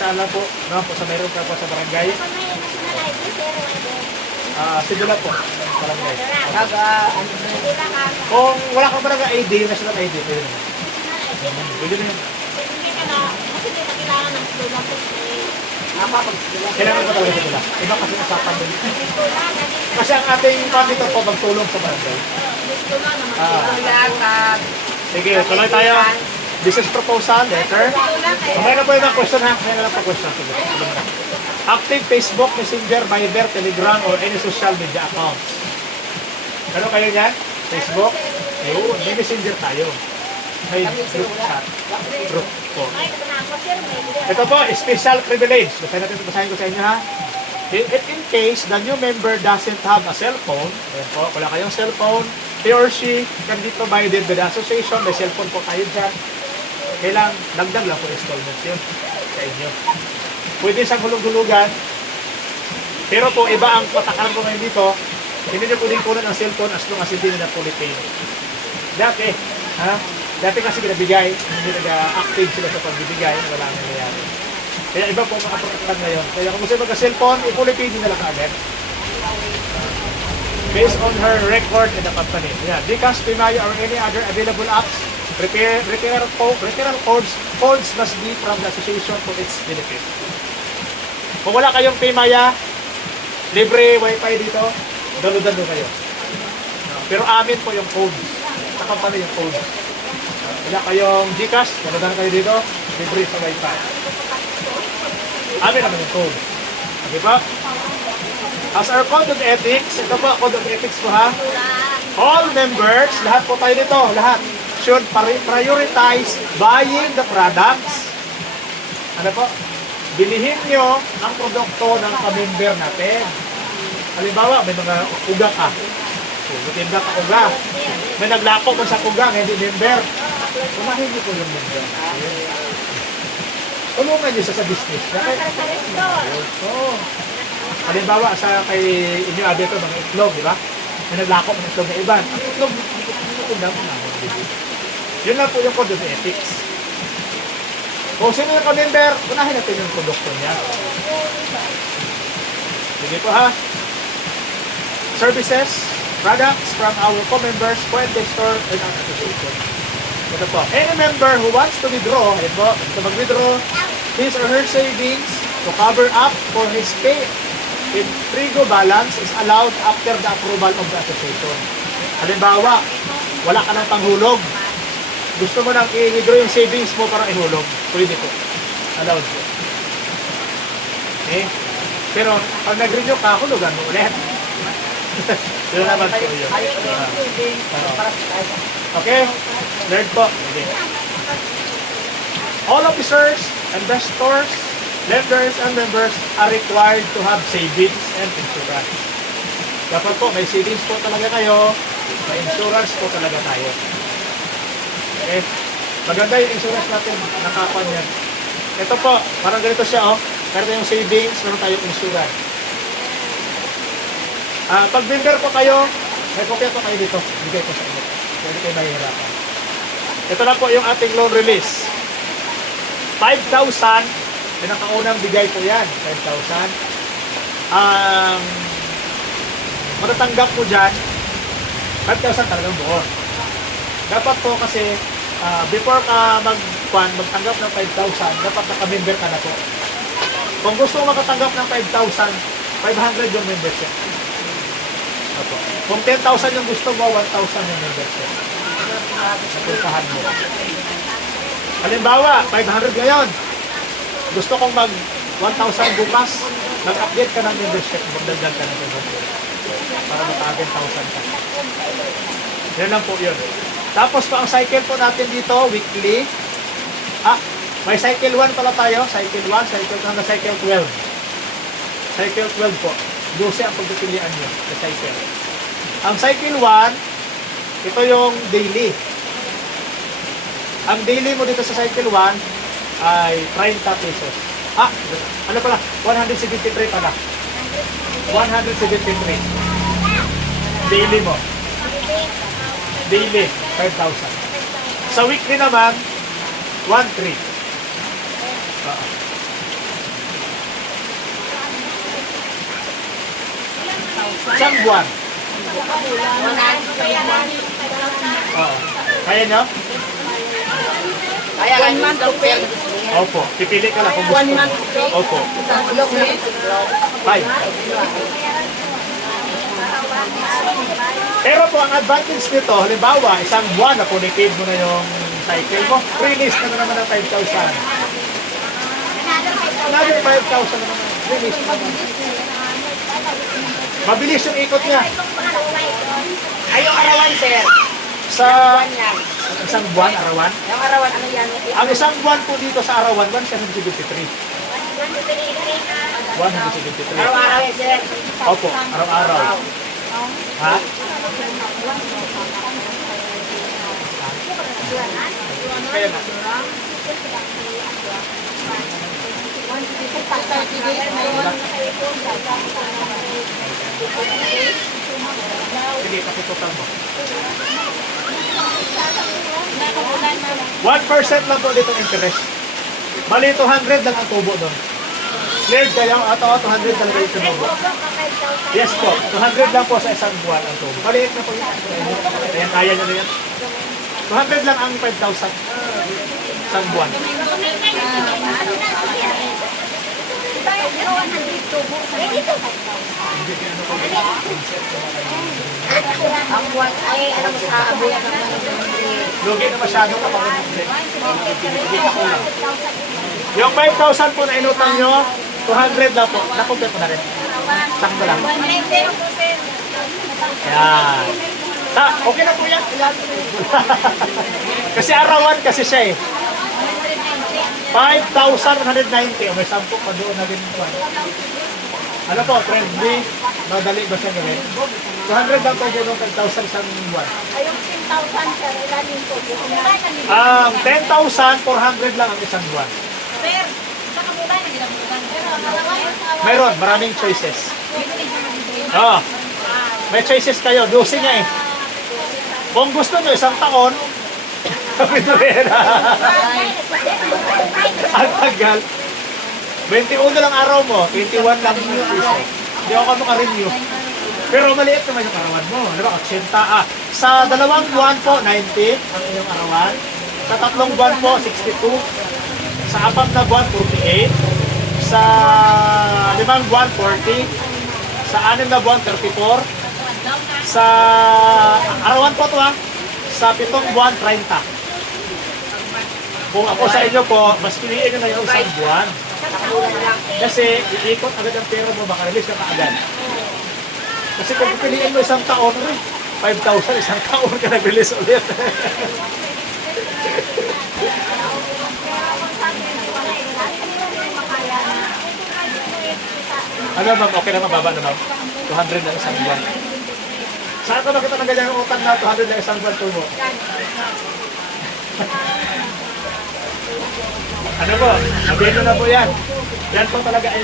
Saan lang po, no? Po sa meron ka po sa barangay. Sidula po, barangay. Kung wala kang barangay ID, national ID, pwede naman. Pwede na yun. Kailangan ko talaga sila. Iba kasi usapan din. Kasi ang ating pamito po magtulong sa barangay. Sige, tuloy tayo. Business proposal, letter. Mamaya na po yung question ha. Mamaya na lang po question. Sige, tuloy na. Active Facebook, Messenger, Viber, Telegram, or any social media accounts. Ano kayo yan? Facebook? Ayun, may Messenger tayo. May group chat. Group po. Ito po, special privilege. Basahin ko sa inyo ha. If in case the new member doesn't have a cell phone, ayan po, wala kayong cellphone, he or she can be provided by the association. May cellphone po kayo dyan. Kailang dagdag lang po installment yun sa inyo. Pwede sa hulog-hulugan. Pero po, iba ang patakaran ko ngayon dito. Hindi nyo pwedeng kunan ang cellphone as long as hindi nila fully paid. Dati, ha? Dati kasi binabigay, hindi nag-active sila sa pagbibigay, wala nang nangyayari. Kaya iba po mga protektan ngayon. Kaya kung gusto magka-cellphone, i-fully paid nila lang agad. Based on her record in the company. Yeah, Gcash, Paymaya, or any other available apps, referral codes must be from the association for its benefit. Kung wala kayong Paymaya, libre wifi dito, dalo-dalo kayo. Pero amin po yung codes. Sa company yung codes. Wala kayong Gcash, dalo-dalo kayo dito, libre sa wifi. Amin naman yung code. Okay ba? As our code of ethics, ito po, code of ethics po ha. All members, lahat po tayo dito, lahat, should prioritize buying the products. Ano po? Bilihin nyo ang produkto ng ka-member natin. Halimbawa, may mga uga ka. Butinda ka uga. May naglako mo sa uga, hindi member. Kumahin nyo po yung member. Tulungan nyo sa business. Halimbawa, sa kay inyo abi ito, mga itlog, di ba? May naglako ng itlog na iba. Ang itlog, yun lang po yung code of ethics. Kung sino yung ka-member, unahin natin yung produkto niya. Sige po ha. Services, products from our co-members, co-investor, and our association. Ito po. Any member who wants to withdraw, ayun po, to mag-withdraw his or her savings to cover up for his pay in Trigo balance is allowed after the approval of the association. Halimbawa, wala ka ng panghulog. Gusto mo nang i-withdraw yung savings mo para ihulog. Pwede po. Allowed po. Okay? Pero, pag nag-renew ka, hulugan mo ulit. Yun naman po yun. Okay? Learn po. Okay. All officers, investors, lenders, and members are required to have savings and insurance. Dapat po, may savings po talaga kayo, may insurance po talaga tayo. Okay? Maganda yung insurance natin, nakakuan yan. Ito po, parang ganito siya, oh. Meron tayong savings, meron tayong insurance. Pag member po kayo, may kopya po kayo dito. Bigay po sa inyo. Pwede kayo mahihirapan. Ito na po yung ating loan release. 5,000, pinakaunang bigay po yan. 5,000. Matatanggap po dyan, 5,000 talagang buo. Dapat po kasi, before ka magtanggap ng 5,000, dapat naka-member ka na po. Kung gusto mo makatanggap ng 5,000, 500 yung membership. Opo. Kung 10,000 yung gusto mo, 1,000 yung membership. Napuntahan mo. Halimbawa, 500 ngayon. Gusto kong mag 1,000 bukas, mag-update ka ng membership, magdagdag ka ng membership. Para maka-10,000 ka. Yan lang po yun. Tapos po, ang cycle po natin dito, weekly. May cycle 1 pala tayo. Cycle 1, cycle 2, hanggang cycle 12. Cycle 12 po. 12 ang pagpipilian nyo sa cycle. Ang cycle 1, ito yung daily. Ang daily mo dito sa cycle 1 ay 30 pesos. Ano pala? 173 pala. 173. Daily mo. Daily, 5,000. Sa weekly naman, 1,300. Isang buwan. Oo. Kaya nyo? Kaya 1 month to pay. Opo. Pipili ka lang kung gusto mo. Opo. 5. Pero po, ang advantage nito, halimbawa, isang buwan na punikid mo na yung cycle mo, release ka na naman ng 5,000. Another 5,000 naman. Release ka naman. Mabilis yung ikot niya. Ay, yung arawan, sir. Sa Buwan yan. isang buwan, arawan. Yung arawan, ano yan? Ang isang buwan po dito sa arawan, 173. 173. Araw-araw, sir. Opo, araw-araw. Ha? Kaya na. Sige, pakitutan mo. 1% lang po dito interest. Bali, 200 lang ang tubo doon. Cleared kayo, 200 lang kayo tubo. Yes po, 200 lang po sa isang buwan ang tubo. Maliit na po yun. Ayan, kaya nyo na yan. 200 lang ang 5,000 isang buwan. Ang buwan, ay, ano mo sa abuyan ng Lugi na masyado kapag yung 5,000 po na inutang nyo, 200 lang po. Nakumpit mo na rin. Sakto lang. Yan. Okay na po yan. Kasi arawan kasi siya eh. 5,190. O may 10 pa doon na rin. Ano po, friendly? Madali ba siya gawin? 200 lang po doon ng 10,000 isang buwan. Ayong 10,000, sir, ilan yung tubo? 10,400 lang ang isang buwan. Sir, sa kabulan na ginabulan. Mayroon, maraming choices. May choices kayo. 12 nga eh. Kung gusto nyo, isang taon, kapitulera. Ang tagal. 21 lang araw mo, 21 lang yung piso. Hindi ako maka-renew. Pero maliit naman yung arawan mo. Ano ba? 80. Sa 2 buwan po, 90 ang inyong arawan. Sa 3 buwan po, 62. Sa 4 na buwan, 48. Sa 5 buwan, 40. Sa 6 na buwan, 34. Sa arawan po ito sa 7 buwan, 30. Kung ako sa inyo po, mas piliin nyo na yung isang buwan. Kasi iikot agad ang pera mo, baka release ka agad. Kasi kung piliin mo isang taon, 5,000, isang taon ka nag-release ulit. Ano ma'am, okay na mababa na ma'am? 200 lang isang buwan. Saan ka makita ng ganyan utang na 200 lang isang buwan mo? Ano po? Sabihin na po yan. Yan po talaga ay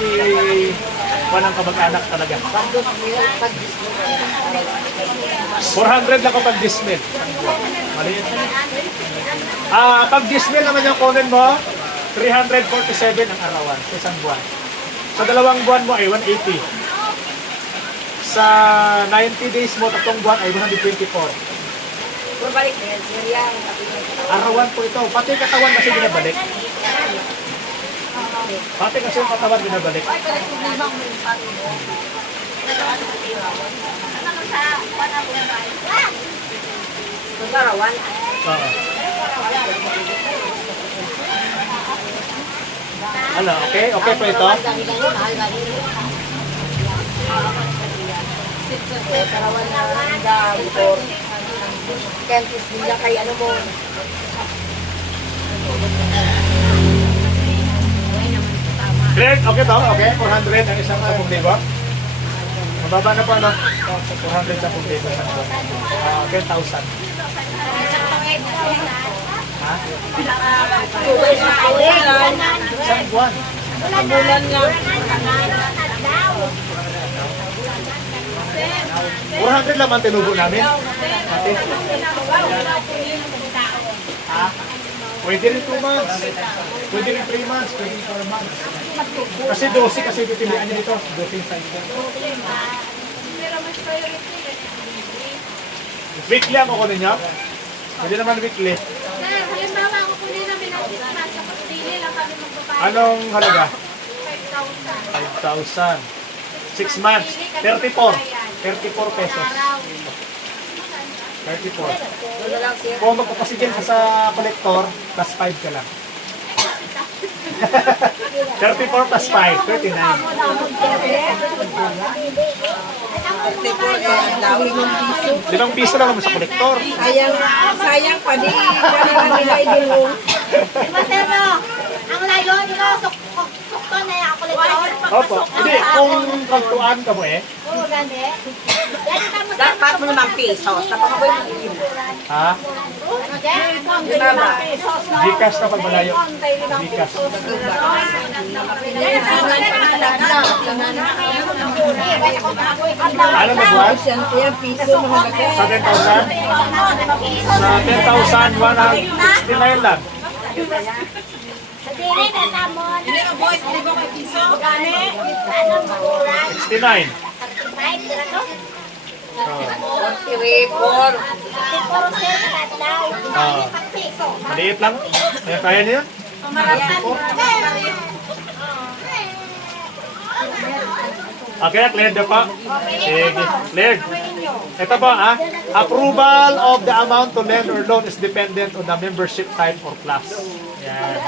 panang kamag-anak talaga. 400 lang kapag dismil. Maliit. Pag dismil naman yung kunin mo, 347 ang arawan sa isang buwan. Sa 2 buwan mo ay 180. Sa 90 days mo, 3 buwan ay 124. Balik na yan, sir, yan. Arawan po ito. Pati katawan kasi binabalik. Pati kasi yung katawan binabalik. Ay, kaya yung limang mo yung panginoon. Ano sa 1 hour Sarawan. Oo. Ano, okay? Okay po ito? Sarawan na motor. Kentis nila kay ano mo. Cleared? Okay to? Okay? 400 ang isang 10,000. Mababa na po ano? 400 sa 10,000. 10,000. Ha? Isang buwan. Bulan lang. 400 lang ang tinubo namin. Ate. Ha? Pwede rin 2 months. Pwede rin 3 months. Pwede rin 4 months. Kasi 12 kasi pipilian niya dito. 12 size. Weekly ang kukunin niyo? Pwede naman weekly. Sir, halimbawa ako kunin namin ang nasa pagpili lang kami magpapayag. Anong halaga? 5,000. 5,000. 6 months. 34. 34 pesos. 34. Wala lang siya. Kung magpapasigil ka sa collector, plus 5 ka lang. 34 plus 5, 39. 5 piso lang naman sa collector. Sayang pa din. Parang nila idulong. Diba, sir, no? Ang layo nila, sukto na yung kulit. Opo. Hindi, kung kaltuan ka mo eh. Oo, gani. Yan, tamo sa Dapat mo naman pesos. Dapat mo ba yung Ha? ano dyan? Gcash na pag malayo. Gcash. Ano ba buwan? Sa 10,000? Sa 10,000, 169 lang. Sa tiri na tamon. Hindi ka boys, hindi ba kayo piso? Gani. Ano maguran? 69. 35 na to. Report. Puro sir, katlaw. Ah. Piso. Maliit lang. Ayan, kaya niyo yun? Okay, cleared na po. Sige, cleared. Ito po, approval of the amount to lend or loan is dependent on the membership type or class. Yan.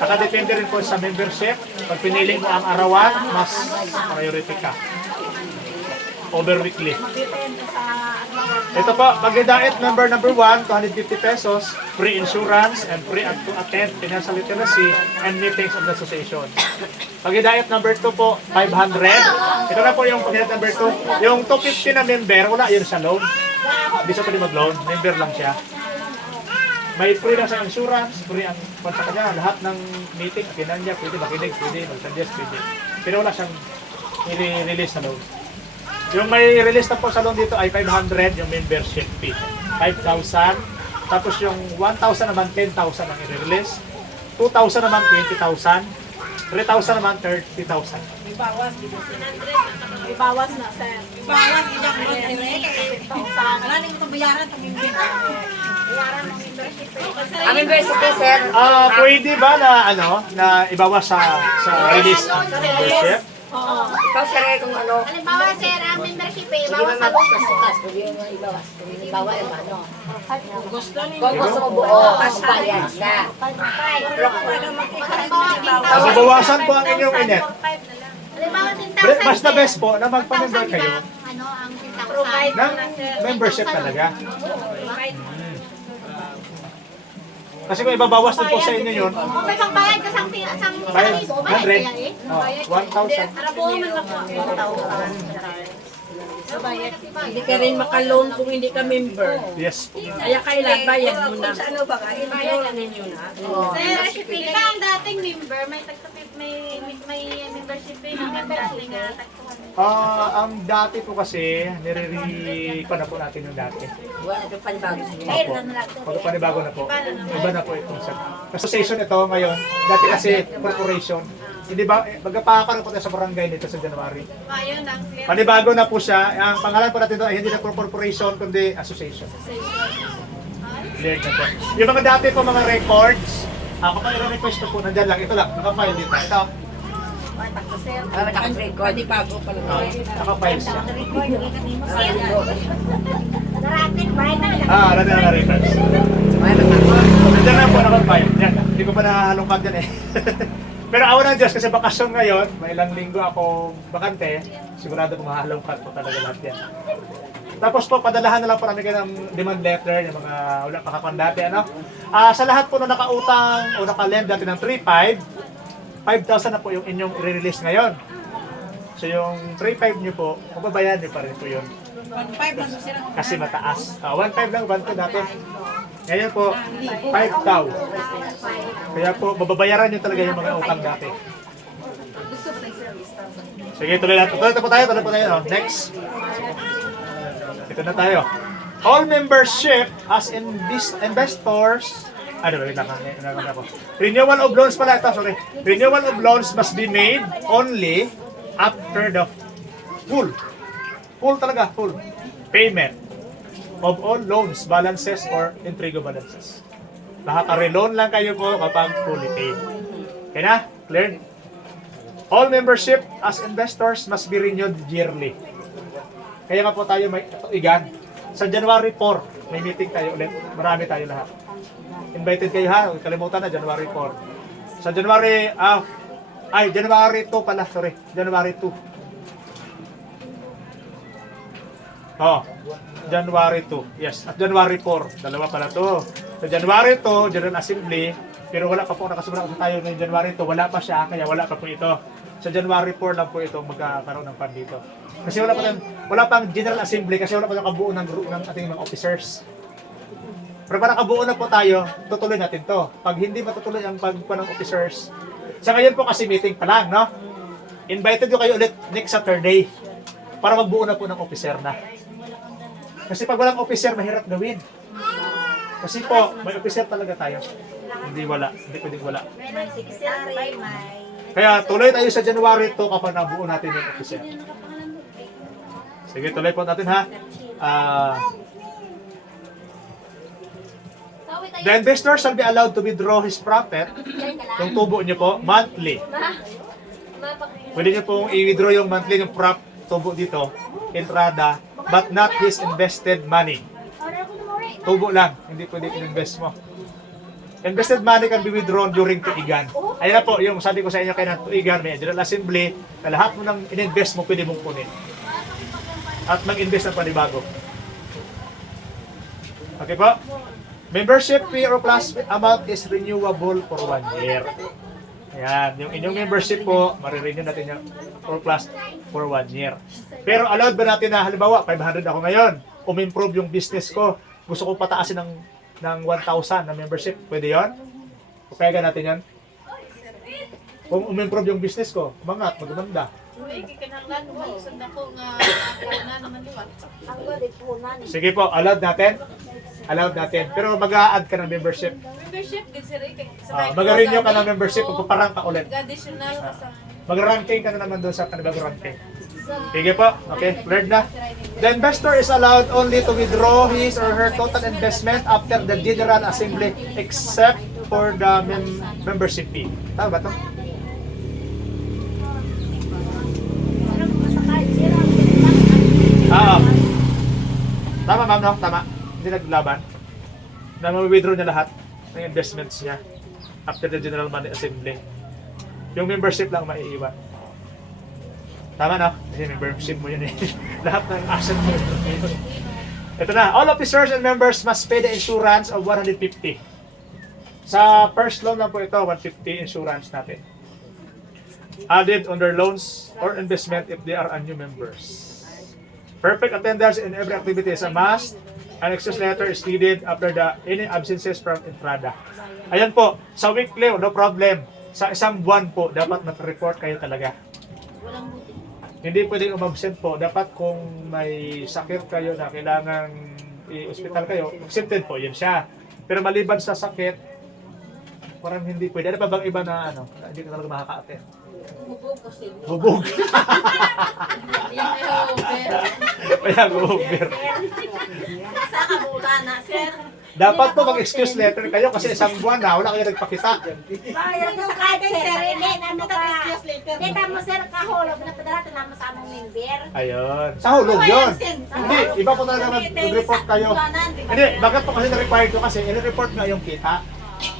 Nakadepende rin po sa membership. Pag pinili mo ang arawan, mas priority ka. Over weekly. Ito po, pag-diet member number 1, 250 pesos, free insurance and free to attend financial literacy and meetings of the association. Pag-diet number 2 po, 500. Ito na po yung pag-diet number 2. Yung 250 na member, wala yun sa loan. Hindi siya pwede mag-loan, member lang siya. May free lang sa insurance, free ang sa kanya, lahat ng meeting, akinan niya, pwede makinig, pwede mag-suggest, pwede. Pero wala siyang i-release sa loan. Yung may release na po sa loan dito ay 500 yung membership fee. 5,000. Tapos yung 1,000 naman, 10,000 ang i-release. 2,000 naman, 20,000. 3,000 naman, 30,000. Ibawas na, sir. Bawas, hindi ako mag-direct. Wala nang itong bayaran. Ang membership, sir. Pwede ba na na ibawas sa release ang membership? Ikaw, sir, kung ano. Halimbawa, sir, ang membership eh, Hindi bawas mo sa magpapasukas. Pwede mo ibawas. Pwede bawal yung ano. Kung gusto mo buo, bayad na. Mabawasan po ang inyong init. Halimbawa, 10,000. Mas the best po na magpa-member kayo Ano, ang 10,000. ng membership talaga. Kasi kung ibabawas din po sa inyo yun, Kung may pagbayad ka sang 1,000, bayad 100, kaya eh. 1,000. Arabuhan man lang po. 1,000. Hindi ka rin makaloan kung hindi ka member. Yes po. Kaya kailan bayad mo na. Ano ba ka? Ibayad ninyo na. Sir, di ba ang dating member, may membership fee ng dating tagtuhan. Ang dati po kasi, nire-re-pa na po natin yung dati. Wala ito panibago sa inyo. Pag panibago na po, iba na po itong association ito ngayon. Dati kasi corporation. Hindi ba, magpapakaroon po tayo sa barangay nito sa January. Ayun ang clear. Panibago na po siya. Ang pangalan po natin ito ay hindi na corporation, kundi association. Clear na po. Yung mga dati po mga records, ako pa i-request ko po, nandyan lang, ito lang, naka-file dito. Ito, Naka-record. Panibago pala. naka-file siya. Natin na records. Nandiyan na po nakabayad. Yan, hindi ko pa nahalungkat yan eh. Pero awa ng Diyos, kasi bakasyon ngayon, may ilang linggo akong bakante, sigurado kung mahalungkat po talaga lahat yan. Tapos po, padalahan na lang po namin kayo ng demand letter, yung mga wala pakakuan dati, ano? Sa lahat po na nakautang o nakalend dati ng 3.5, 5,000 na po yung inyong i-release ngayon. So yung 3.5 nyo po, mababayan nyo pa rin po yun. 1.5 lang sila. Kasi mataas. 1.5 lang, 1.2 dati. Ngayon po, 5,000. Kaya po, mababayaran nyo talaga yung mga utang dati. Sige, tuloy natin. Tuloy po tayo. Oh. Next. Ito na tayo. All membership as investors. Wait lang. Renewal of loans pala ito. Sorry. Renewal of loans must be made only after the full payment of all loans, balances, or intrigo balances. Nakaka-reloan lang kayo po kapag fully paid. Okay na? Clear? All membership as investors must be renewed yearly. Kaya nga po tayo may tuigan. Sa January 4, may meeting tayo ulit. Marami tayo lahat. Invited kayo ha. Huwag kalimutan na, January 4. Sa January, January 2 pala, sorry. January 2. January 2. Yes, at January 4. Dalawa pala to. Sa January 2, General Assembly, pero wala pa po nakasimula kasi tayo ngayong January 2. Wala pa siya, kaya wala pa po ito. Sa January 4 lang po ito magkakaroon ng fund dito. Kasi wala pang General Assembly kasi wala pa yung kabuo ng group ng ating mga officers. Pero para kabuo na po tayo, tutuloy natin to. Pag hindi matutuloy ang pagpuan ng officers, sa ngayon po kasi meeting pa lang, no? Invited ko kayo ulit next Saturday para magbuo na po ng officer na. Kasi pag walang officer, mahirap gawin. Kasi po, may officer talaga tayo. Hindi pwedeng wala. Kaya tuloy tayo sa January 2 kapag nabuo natin yung officer. Sige, tuloy po natin ha. The investor shall be allowed to withdraw his profit, yung tubo niyo po, monthly. Pwede niyo pong i-withdraw yung monthly ng tubo dito, entrada, but not his invested money. Tubo lang, hindi pwede in-invest mo. Invested money can be withdrawn during tuigan. Ayan na po, yung sabi ko sa inyo kaya ng tuigan, may General Assembly, na lahat mo ng in-invest mo, pwede mong kunin. At mag-invest ng panibago. Okay po? Membership fee or plus amount is renewable for 1 year. Ayan, yung inyong membership po, marirenew natin yung or plus for 1 year. Pero allowed ba natin na halimbawa, 500 ako ngayon, umimprove yung business ko, gusto ko pataasin ng 1,000 na membership, pwede yun? Papayagan natin yan? Kung umimprove yung business ko, umangat, maganda. Sige po, allowed natin? Allowed natin. Pero mag-a-add ka ng membership. Membership, Mag-renew ka ng membership, magpaparang ka ulit. Additional Mag-ranking ka na naman doon sa kanibagong ranking. Sige po, okay, cleared na. The investor is allowed only to withdraw his or her total investment after the General Assembly except for the membership fee. Tama ba ito? Tama ma'am, no? Tama. Hindi naglaban. Na ma-withdraw niya lahat ng investments niya after the General Money Assembly. Yung membership lang maiiwan. Tama no? Kasi membership mo yun eh. Lahat ng asset mo yun. Ito na. All officers and members must pay the insurance of 150. Sa first loan lang po ito, 150 insurance natin. Added on their loans or investment if they are new members. Perfect attendance in every activity is a must. An excuse letter is needed after any absences from entrada. Ayan po, sa weekly, no problem. Sa isang buwan po, dapat mag-report kayo talaga. Hindi pwedeng umabsent po. Dapat kung may sakit kayo na kailangan i-hospital kayo, accepted po, yun siya. Pero maliban sa sakit, parang hindi pwede. Ano pa bang iba na hindi ka talaga makaka-attend? Bubog. Kaya go-over. Sana, sir. Dapat po mag-excuse letter kayo kasi isang buwan na wala kayo nagpakita. Bayad ka sa card, sir. Hindi, ano ka. Excuse later. Hindi, tamo, sir, kahulog na padala, tinamo sa among member. Ayun. Sa hulog yun. Hindi, iba po talaga mag-report kayo. Hindi, bakit po kasi na-required ko kasi i-report nga yung kita.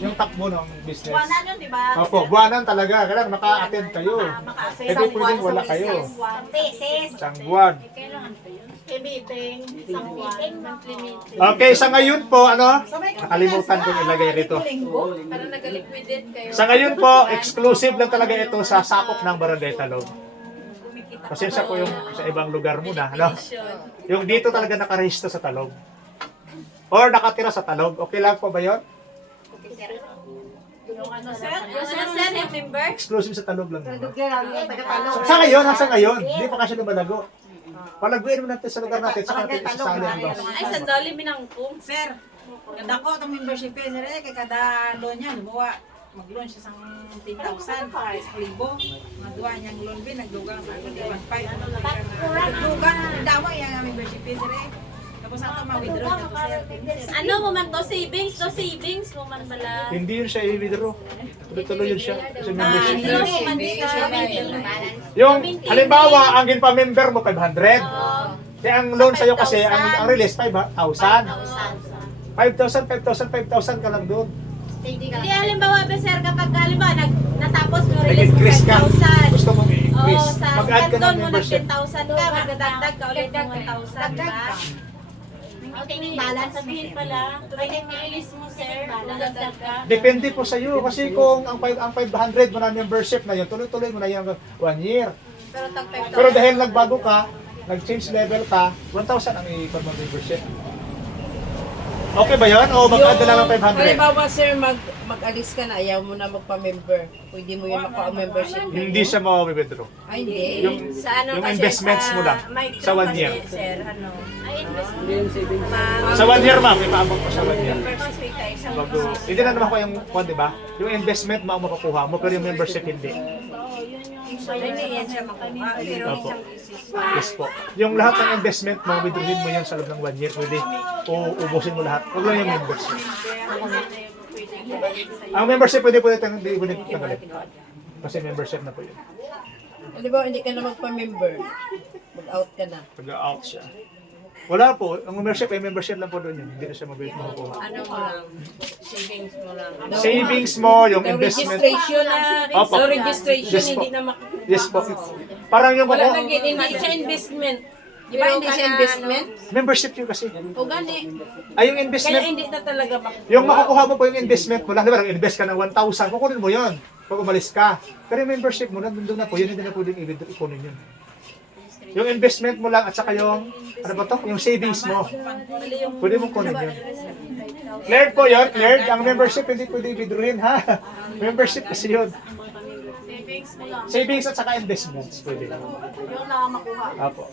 Yung takbo ng business. Buwanan yun, di ba? Opo, buwanan talaga. Kailangan maka-attend kayo. Hindi pwedeng wala kayo. Thesis. Isang buwan. Meeting. Isang Meeting, monthly meeting. Okay, sa ngayon po, nakalimutan ko ilagay rito. Para nag-liquidate kayo. Sa ngayon po, exclusive lang talaga ito sa sakop ng Barangay Talog. Pasensya po yung sa ibang lugar muna. Yung dito talaga nakarehistro sa Talog. Or nakatira sa Talog. Okay lang po ba yun? Yung ano, sir, yung member? Exclusive sa Talog lang. Sa ngayon, hasa ngayon. Hindi pa kasi lumalago. Palaguin mo natin sa lugar natin, saka natin isasali ang bus. Ay, sandali minangkong. Sir, kada ko itong membership eh, sir, kay kada loan niya, lumawa, mag-loan siya sang 10,000, 10,000. Madua niyang loan bin, nagdugang sa 1,500. Nagdugang, damo yung membership eh, sir. Tapos ato ma-withdraw na to, sir. Ano mo man to? Savings? To savings mo man pala. Hindi yun siya i-withdraw. Tuloy-tuloy yun siya. Kasi membership. Hindi mo man siya. Yung, halimbawa, ang ginpa-member mo, 500. Kaya ang loan sa'yo kasi, ang release, 5,000. 5,000, 5,000 ka lang doon. Hindi, halimbawa, sir, kapag halimbawa, natapos mo release mo Nag-increase ka. 5,000. Gusto mong Oo, i-increase. sa Mag-add ka second ng mo ng membership. 10,000 ka, magdadagdag ka ulit ng 1,000, ba? Balance. Sabihin pala, tuwing i-release mo, sir, dadagdag ka. Depende po sa iyo kasi kung ang 500 mo na membership na yun, tuloy-tuloy mo na yan 1 year. Pero tag 5,000. Pero dahil nagbago ka, nag-change level ka, 1,000 ang i-form ng membership. Okay ba yun? O mag-add na lang ng 500? Halimbawa sir, mag-alis ka na, ayaw mo na magpa-member. Pwede mo yung maka-membership. Hindi siya ma-withdraw. Ay, hindi. Yung, Sa ano yung kasi, investments mo lang micro sa 1 year. kasi, sir, ano, ay, Sa 1 year ma'am, ipaabot ko sa 1 year. first week tayo sa Bago, hindi na naman ko yung kwan, di ba? Yung investment mo ang makukuha mo, pero yung membership hindi. Hindi yan siya makuha. Pero Opo. Yes po. Yung lahat ng investment mo, withdrawin mo yun sa loob ng 1 year. Pwede ubusin mo lahat. Huwag lang yung membership. Ang membership pwede tanggalin. Kasi membership na po yun. Halimbawa, hindi ka na magpa-member. Mag-out ka na. Pag-out siya. Wala po. Ang membership ay membership lang po doon yun. Hindi na siya makukuha. ano mo lang, savings mo lang. Savings mo, yung The investment. registration na, Opo. so registration, Yes po. hindi na makikita. Yes po. Parang yung Wala nang hindi siya investment. Di ba hindi siya investment? membership yun kasi. O gani. Ay, yung Kaya investment. hindi na talaga makikita. Yung makukuha mo po yung investment mo lang, di ba, nag-invest ka ng 1,000, kukunin mo yun pag umalis ka. Pero yung membership mo, nandun na po, yun hindi na pwedeng i-kunin yun. Yung investment mo lang at saka yung, ano ba to? Yung savings mo. Pwede mong kunin yun. Cleared po yun, cleared. Ang membership hindi pwede i-withdrawin, ha? Membership kasi yun. Savings mo lang. Savings at saka investments, pwede. Yung nakamakuha. Apo.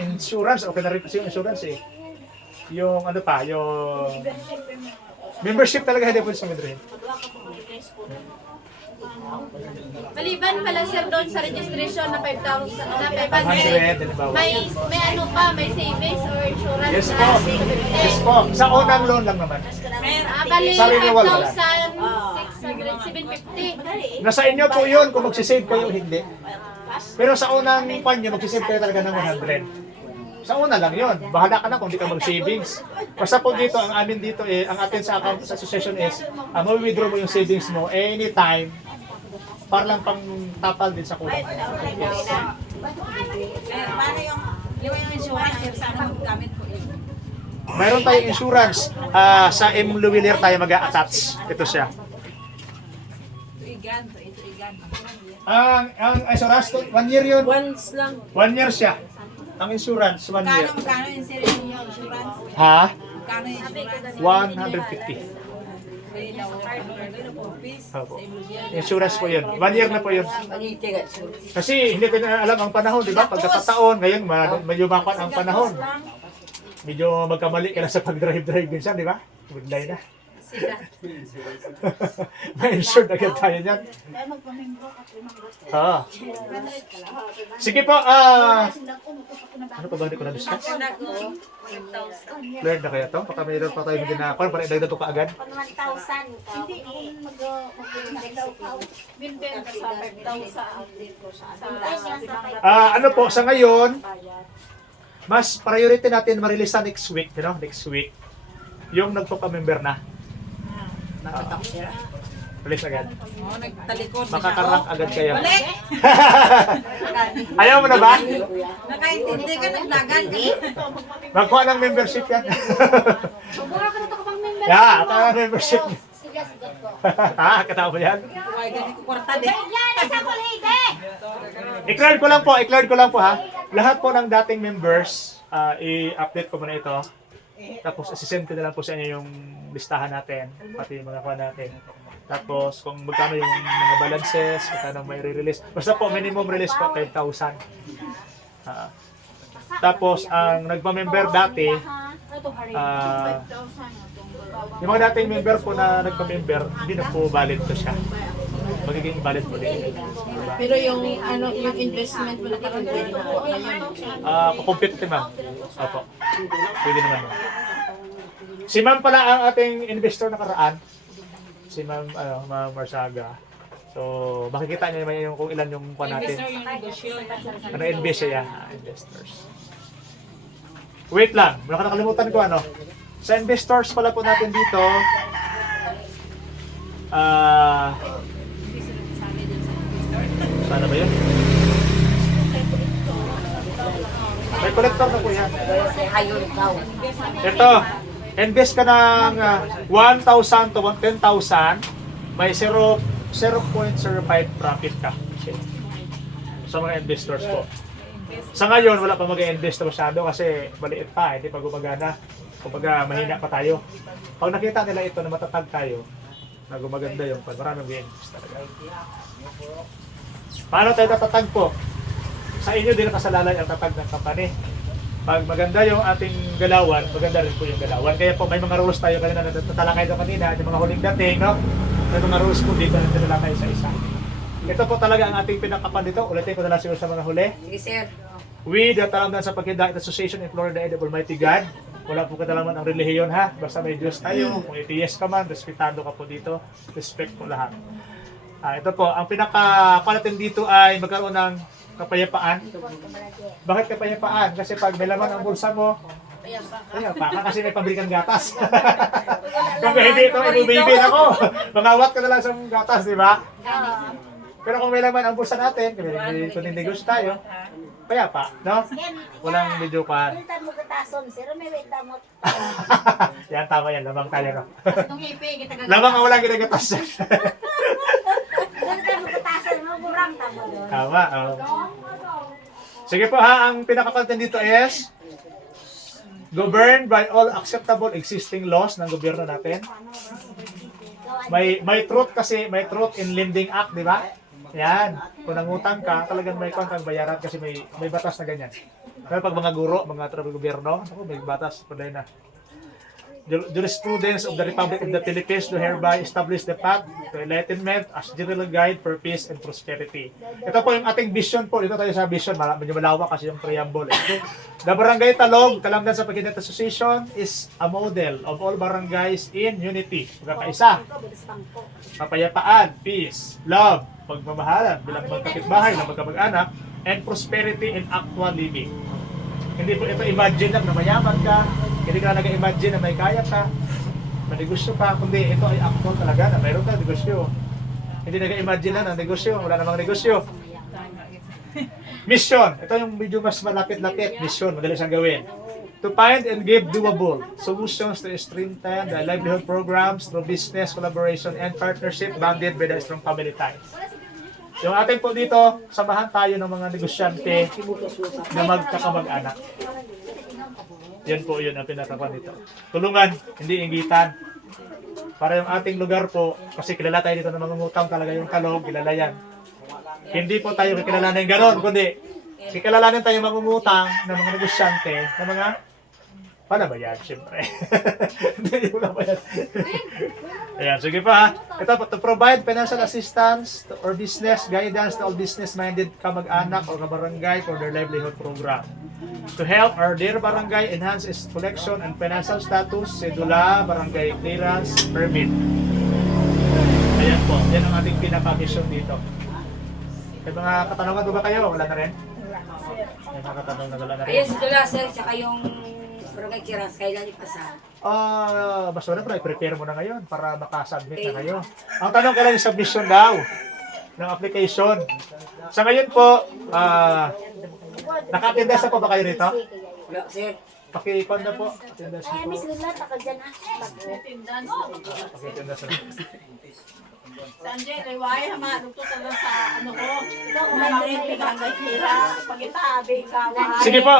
Insurance, okay na rin kasi yung insurance eh. Yung ano pa, yung membership talaga hindi pwede sa withdrawin. Maliban pala sir doon sa registration na 5,000, na 100, 500, halimbawa. may ano pa, may savings or insurance Yes na po. Yes po. Sa unang loan lang naman. Bali, Sa renewal wala. 5,600, 750. Nasa inyo po yun kung magsisave kayo o hindi. Pero sa unang pan nyo, magsisave kayo talaga ng 100. Sa una lang yun. Bahala ka na kung di ka mag-savings. Basta po dito, ang amin dito eh, ang atin sa account sa association is, ma-withdraw mo yung savings mo anytime para lang pang tapal din sa kulang. Sir, paano yung insurance, sir, sana maggamit po yun? Mayroon tayong insurance. Sa M. Luwilier tayo mag-a-attach. Ito siya. Tuigan. Ang insurance, 1 year yun. Once lang. 1 year siya. Ang insurance, 1 year. Magkano yung sir yung insurance? Ha? Magkano yung insurance? 150. Opo. Insurance po yun. 1 year na po yun. Kasi hindi ko na alam ang panahon, di ba? Pagkakataon, ngayon medyo bakwan ang panahon. Medyo magkamali ka na sa pag-drive-drive minsan, di ba? Goodbye na. Ma-insured agad tayo niyan. Sige po, ano pa ba hindi ko na-discuss? Cleared na kaya to? Baka mayroon pa tayo hindi na para idagdag to kaagad. 1,000. Hindi Binbenta sa 5,000 dito sa Ano po, sa ngayon, mas priority natin ma-release sa next week, next week. Yung nagpo-member na. Release agad. Oh, nagtalikod. Makakarang agad kayo. Balik! Ayaw mo na ba? Nakaintindi ka, nagdagan ka. Magkuha ng membership yan. Sobra ka na ito kapag member. Yeah, ata ang membership. Sige, sigat ko. Katao mo yan? Huwag ganit ko kwarta din. Yan, isa ko lady. I-clear ko lang po ha. Lahat po ng dating members, i-update ko muna ito. Tapos asisend ko na lang po sa inyo yung listahan natin, pati yung mga kuha natin. Tapos kung magkano yung mga balances, magkano may re-release. Basta po, minimum release po 10,000. Tapos ang nagpa-member dati, yung mga dating member po na nagpa-member, hindi na po valid to siya. Magiging valid po din. Pero yung yung investment mo na karon pwede mo po ngayon. Competitive ma'am. Opo. Pwede naman ma'am. Si ma'am pala ang ating investor nakaraan. Si ma'am, Ma'am Marsaga. So, makikita niyo naman yung kung ilan yung pa natin. Ano, invest siya yan. Investors. Wait lang. Wala ka nakalimutan ko ano. Sa investors pala po natin dito, sana ba yun? May collector na po yan. Hayon daw. Ito, invest ka ng 1,000 to 10,000, may 0.05 profit ka. Sa mga investors po. Sa ngayon, wala pa mag-invest na masyado kasi maliit pa, hindi pa gumagana. Kumbaga, mahina pa tayo. Pag nakita nila ito na matatag tayo, na gumaganda yung marami mag-invest talaga. Paano tayo tatatag po? Sa inyo din nakasalalay ang tatag ng company. Pag maganda yung ating galawan, maganda rin po yung galawan. Kaya po may mga rules tayo kanina na tatalakay ito kanina, yung mga huling dating, no? May mga rules po dito na tatalakay sa isa. Ito po talaga ang ating pinakapan dito. Ulitin ko na lang siguro sa mga huli. Sige, sir. We, the Talamdan sa Pagkidait Association in Florida and the Almighty God. Wala po katalaman ang relihiyon ha. Basta may Diyos tayo. Kung ATS ka man, respetado ka po dito. Respect po lahat. Ito po, ang pinaka-palatin dito ay magkaroon ng kapayapaan. Bakit kapayapaan? Kasi pag may laman ang bulsa mo, payapa ka kasi may pambili kang gatas. Kung hindi ito, ibubibin ako. Mangawat ka na lang sa gatas, di ba? Pero kung may laman ang bulsa natin, kung negosyo tayo, payapa, no? Walang video pa. Pilitan mo katason, sir. May wait mo. Yan, tama yan. Lamang tayo, no? Nung hipi, kita Lamang ang walang ginagatas. Pilitan mo katason, mo burang tamo doon. Tama, oh. Sige po ha, ang pinaka-content dito is governed by all acceptable existing laws ng gobyerno natin. May truth kasi, may truth in lending act, di ba? Yan. Kung nangutang ka, talagang may kontang bayaran kasi may batas na ganyan. Pero pag mga guro, mga gobyerno, may batas, pala na. Jurisprudence of the Republic of the Philippines to hereby establish the path to enlightenment as general guide for peace and prosperity. Ito po yung ating vision po. Dito tayo sa vision. Medyo malawak kasi yung preamble. The Barangay Talog, Talamdan sa Pagkidait Association is a model of all barangays in unity. Magkakaisa. Kapayapaan, peace, love, pagmamahalan bilang magkapitbahay na magkamag-anak, and prosperity in actual living. Hindi po ito imagine na mayaman ka, hindi ka nag-imagine na may kaya ka, may negosyo ka, kundi ito ay actual talaga na mayroon ka negosyo. Hindi nag-imagine na ng negosyo, wala namang negosyo. Mission, ito yung medyo mas malapit-lapit, mission, madali siyang gawin. To find and give doable solutions to strengthen the livelihood programs through business collaboration and partnership bounded by the strong family ties. Yung atin po dito, samahan tayo ng mga negosyante na magkakamag-anak. Yan po yun ang pinatapan dito. Tulungan, hindi inggitan. Para yung ating lugar po, kasi kilala tayo dito na mangungutang talaga yung Talog, kilala yan. Hindi po tayo kilalanin gano'n, kundi kilalanin tayo mangungutang ng mga negosyante, ng mga Paano ba yan? Siyempre. Hindi mo na ba yan? Ayan, sige pa ha. Ito, to provide financial assistance or business guidance to all business-minded kamag-anak or kabarangay for their livelihood program. To help our dear barangay enhance its collection and financial status, sedula, barangay clearance, permit. Ayan po, yan ang ating pinaka-mission dito. May mga katanungan ba kayo? Wala na rin? May mga katanungan na wala na rin? Ayun, si Dula, sir, tsaka yung barangay Kiras, kailan ipasa? Basta wala pa, i-prepare mo na ngayon para makasubmit na kayo. Ang tanong, kailan yung submission daw ng application? Sa ngayon po, naka-attendance na po ba kayo rito? Wala, sir. Pakipon na po. Attendance na po. Lula, taka dyan ah. Pakitendance na. Sanjay, riwaya hamarap to sa ano ko. Kumain barangay Kira, pagitabi ka. Sige po,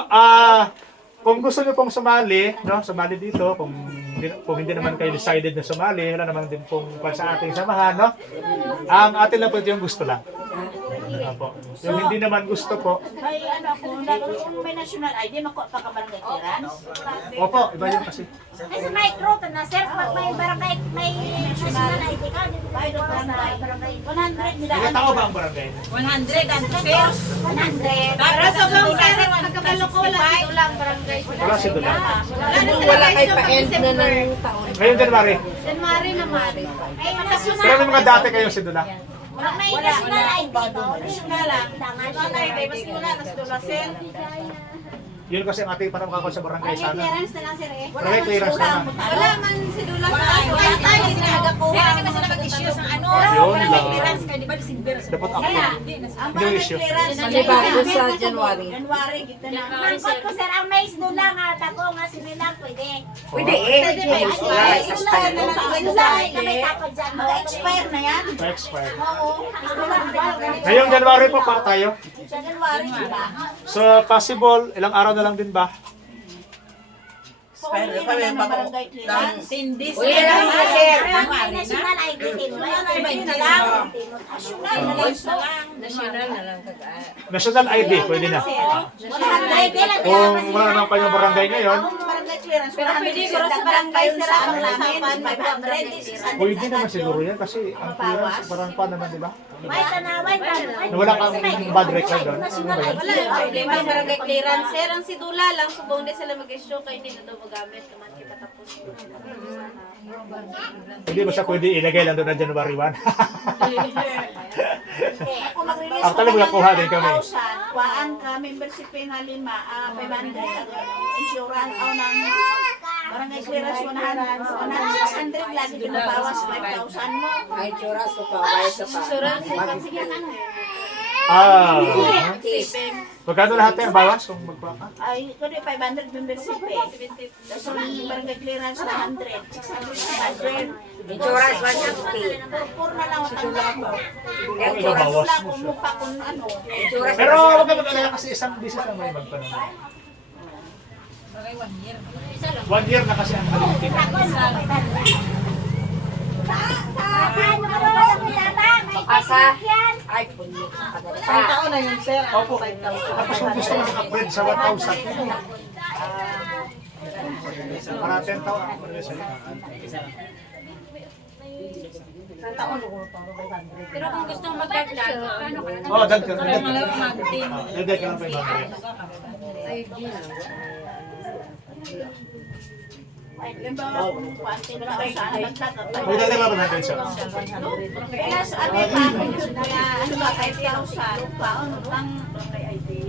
kung gusto nyo pong sumali, no, sumali dito, kung hindi naman kayo decided na sumali, wala naman din pong sa ating samahan, no? Ang atin lang po ito yung gusto lang. Opo. Yung hindi naman gusto po, May ano ako, kung may national ID, makuha pa ka barangay Kira. opo, iba yun kasi. Kasi may crew ka na, sir. Pag may barangay, may national ID ka, dito tayo barangay. 100 nila. Ilang tao ba ang barangay? 100 ang sir. 100. Para sa mga sir, Pagkabalo ko, wala si Dulang barangay. Wala si Dula. Wala kay pa-end na ng taon. Ngayon din, Mari. January naman. May national Pero may mga dati kayo si Dula. May national ID ko. national lang. National ID, basta wala na sa Dula sir. Yun kasi ang ating parang kakon sa barangay sana. Clearance na lang, sir eh. Barangay clearance naman. Wala man si Dula sa Wala, akin. wala tayo Kasi sila. nagakuha. Sir, hindi sila mag-issue sa ano. Yun Barangay lang. clearance ka, di ba? December. Dapat ako. Ang Hindi yung issue. Malibago sa January. January, kita na. Mangkot ko, sir, ang mais Dulang at ako nga si Milang, pwede. Pwede eh. Expire na lang. Dulang na may takot dyan. Expire na yan. Na-expire. Oo. Ngayong January po pa tayo. Sa January, di ba? So possible, ilang araw na lang din ba? Kung hindi na lang ng barangay clearance. 10 days. Uy, alam mo, sir. May national ID din. May Dulang. National na lang. National na lang kagaan. National ID, pwede na. 100 Kung wala naman kayong barangay ngayon, Ang barangay clearance, Pero pwede siguro sa barangay sir ang namin. 500. pwede naman siguro yan kasi ang clearance parang pa naman, di ba? May tanawan ka. Na wala kang bad record doon. National ID. Wala yung problema yung barangay clearance. Sir, ang si Dula lang, subong di sila mag-issue kaya hindi na daw magamit. Kaman kita tapos. Hindi ba siya pwede ilagay lang doon na January 1? Kung mag-release Actually, magkakuha din kami. 1,000, kuhaan ka, membership fee nga 500, 500, insurance, o ng barangay clearance 100, 600 lagi pinabawas 5,000 mo. Ay, churas ko pa. Kaya sa pa. Magkano lahat yung bawas kung magkuha ka? Ay, kundi 500 membership fee. Tapos yung barangay clearance 100, 600, 100. Insurance 150. Pur na lang ang tanda ko. Ikaw bawas Wala mo kung siya. mukha kung ano. Insurance. Pero huwag ka mag-alala kasi isang business lang may magpanunod. 1 year na kasi ang validity. Asa? Ay, punyi. Taon na yun, sir. Opo. Tapos kung gusto mo mag-upgrade sa 1,000, para 10 taon. Pero kung gusto mo mag-dagdag, ano ka na? Oh, dagdag. Mag-team. Dagdag ka lang 500. Halimbawa, kung kuwanti na lang sa Huwag dagdag lang 500 siya. Plus, ano pa, kaya ano ba, 5,000 pa, ano pang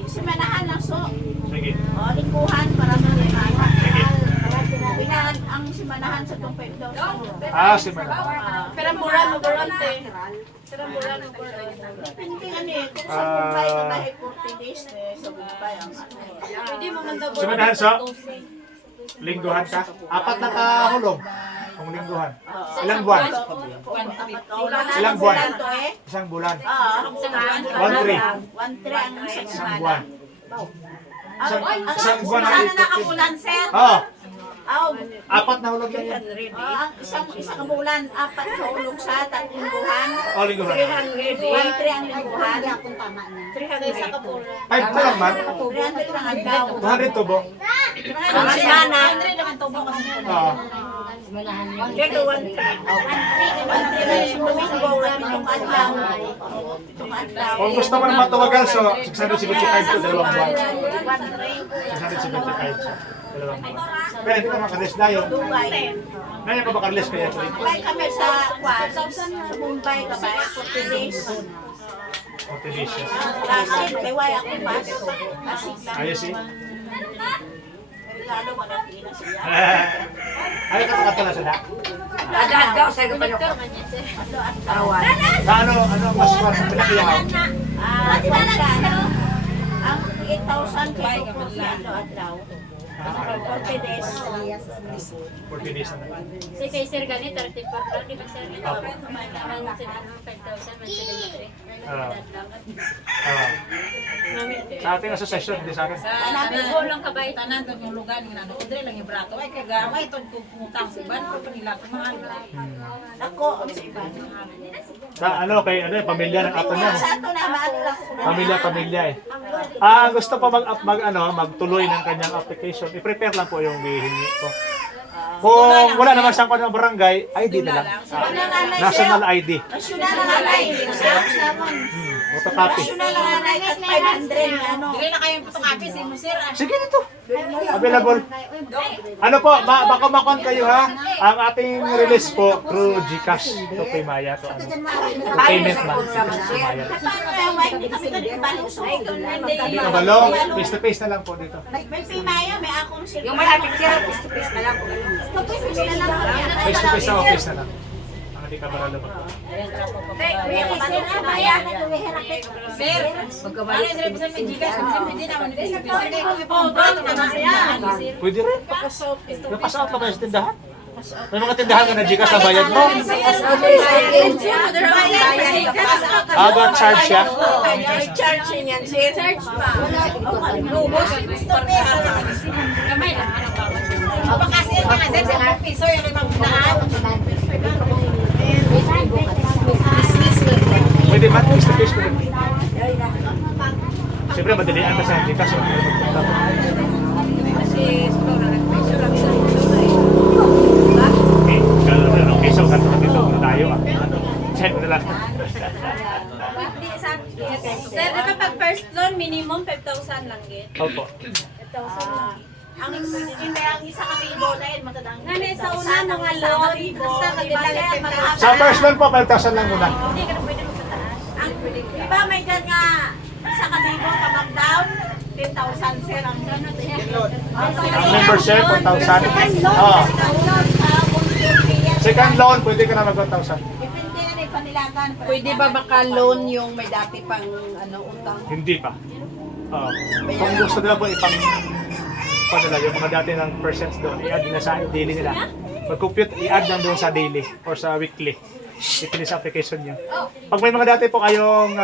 simanahan lang so, Sige. o, lingkuhan para sa limahan. Sige. Pinaan ang simanahan sa itong 5,000. Si Marla. Pero mura mo kurante. Pero mura mo kurante. Hindi ano eh, kung sa Mumbai ka dahil 40 days eh, sa Mumbai ang ano eh. Pwede mo man daw. Sumanahan sa lingguhan ka? 4 na kahulog. Kung lingguhan. Ilang buwan? Ilang buwan? Isang bulan. 1-3. 1,300 ang Isang buwan. Isang buwan na Sana nakakulan, sir. Oo. Apat na hulog yan. Ang isang bulan, 4 sa ulog sa tatlingguhan. O, lingguhan. 1-3 ang lingguhan. 5 ko lang man. 300 lang ang daw. 200 tubo. Ang semana. Oo. Kaya 1-3 Domingo, itong adlaw. Itong adlaw. Kung gusto mo naman tuwagal, so 675 to 2 buwan. 675 siya. 2 buwan. Pero hindi ka makarelist na yun. Dugay. Ngayon ka makarelist kaya ito. Bay kami sa Mumbai kami, 40 days. Delicious. Kasi kay Way ako pas. Kasi lang. Ayos eh. Regalo mo na pina siya. Ano ka pakatala sa da? Adagaw sa gabi ko. Awan. Ano mas pinakiyaw? Ang 8,000 kay po siya adlaw. 40 days. 40 days na. Si kay Sir Gani, 34 lang, di ba Sir? Ang 5,000, 173. Sa ating association, hindi sa akin. Hanapin ko lang kabay. Tanan to yung lugar ng ano, Udre lang yung brato. Ay, kaya gamay ito pumutang si Ban, pero nila kumahal. Ako, ang sa iba. Sa pamilya ng ato niya. Sa ato na, maano lang ko. Pamilya eh. Gusto pa magtuloy ng kanyang application. I-prepare lang po yung hihingi ko. Kung wala naman siyang ng barangay, ID na lang. National ID. Nasyonal na nanay. Photocopy. Nasyonal na nanay at 500 ano. Hindi na kayong photocopy si Musir. Sige dito. Available. Ano po, baka makon kayo ha. Ang ating release po through GCash to Paymaya to payment man. Paymaya. Paano yung may hindi kami ito balusog? Hindi ka balo, face to face na lang po dito. May Pimaya, may akong sila. Yung may picture, piece na lang po. Face na lang kami. Face to face sa office na lang. Ang hindi ka baralo pa. Sir, ano yung represent may Gcash? Kasi pwede naman ito sa Pisa. Kaya kung yung brato na nasa yan. Pwede rin. Napass out lang kayo sa tindahan. May mga tindahan ka na GCash na bayad mo. About charge siya. Charge niyan, sir. Charge pa. Kamay lang, ano ba? Kasi yung mga sir, 10 piso yung limang daan. Pwede man, face to face ko rin. Siyempre, madalian ka sa GCash. Kasi siguro nag-presyo lang sa Okay, so ganito na dito na tayo. Check mo na lang. Sir, di ba pag first loan, minimum 5,000 lang git? Opo. Ang isa kalibo na yun, matadang. Nani, sa una mga loan, basta mag-deposit Sa first loan po, 5,000 lang muna. Hindi ka na pwede magpataas. Di ba may dyan nga, isa kalibo ka mag-down, 10,000 sir ang Ang membership, 1,000. Oh. Second loan, pwede ka na mag 1,000. Depende yan eh, panilagan. Pwede ba maka-loan yung may dati pang utang? Hindi pa. Kung gusto nila po ipadala yung mga dati ng percents doon, i-add nila sa daily nila. Mag-compute, i-add lang doon sa daily or sa weekly. Itinis sa application nyo. Pag may mga dati po kayong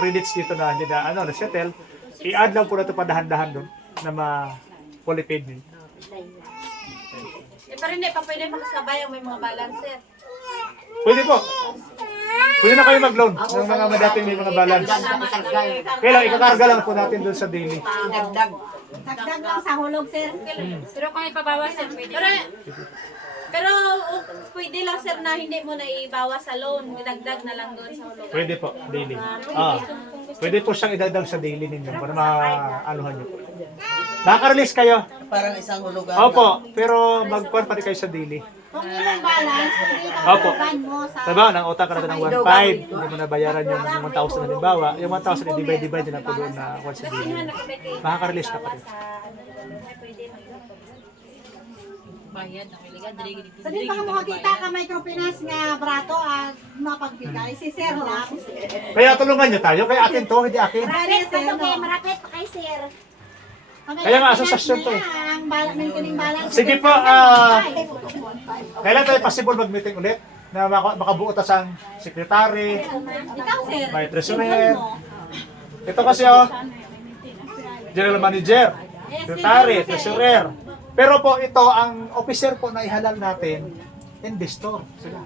credits dito na hindi na na-settle, i-add lang po na ito padahan-dahan doon na ma-fully paid din. Pero hindi pa pwede makasabay ang may mga balance, sir. Pwede po. Pwede na kayo mag-loan ng mga dating may mga balance. Kaya lang, ikakarga lang po natin doon sa daily. Dagdag. Dagdag lang sa hulog, sir. Pero kung ipabawas, sir, pwede. Pero pwede lang, sir, na hindi mo na ibawas sa loan. Dagdag na lang doon sa hulog. Pwede po, daily. Pwede po siyang idagdag sa daily ninyo para ma-anuhan nyo. Nakaka-release kayo. Parang isang hulugan. Opo, pero mag-kuhan pa rin kayo sa daily. Kung ilang balance, pwede Opo. ka mo sa... Sabi ng utang ka natin ng 1,500, hindi mo nabayaran yung 1,000 na halimbawa. Yung 1,000 i-divide na po doon na kuhan sa daily. Makaka-release ka pa rin. Bayad, nakiligan, diri Sa di pa ka makakita ka microfinance nga brato at mapagbigay. Si sir lang. Kaya tulungan nyo tayo, kaya akin to, hindi akin. Marapit pa to kay marapit pa kay sir. Kaya nga, asosasyon to eh. Ang maintaining balance. Sige po, kailan tayo possible mag-meeting ulit? Na makabuo ta sang secretary, Ikaw, sir. may treasurer. Ito kasi general manager, secretary, treasurer. Pero po ito, ang officer po na ihalal natin, investor sila.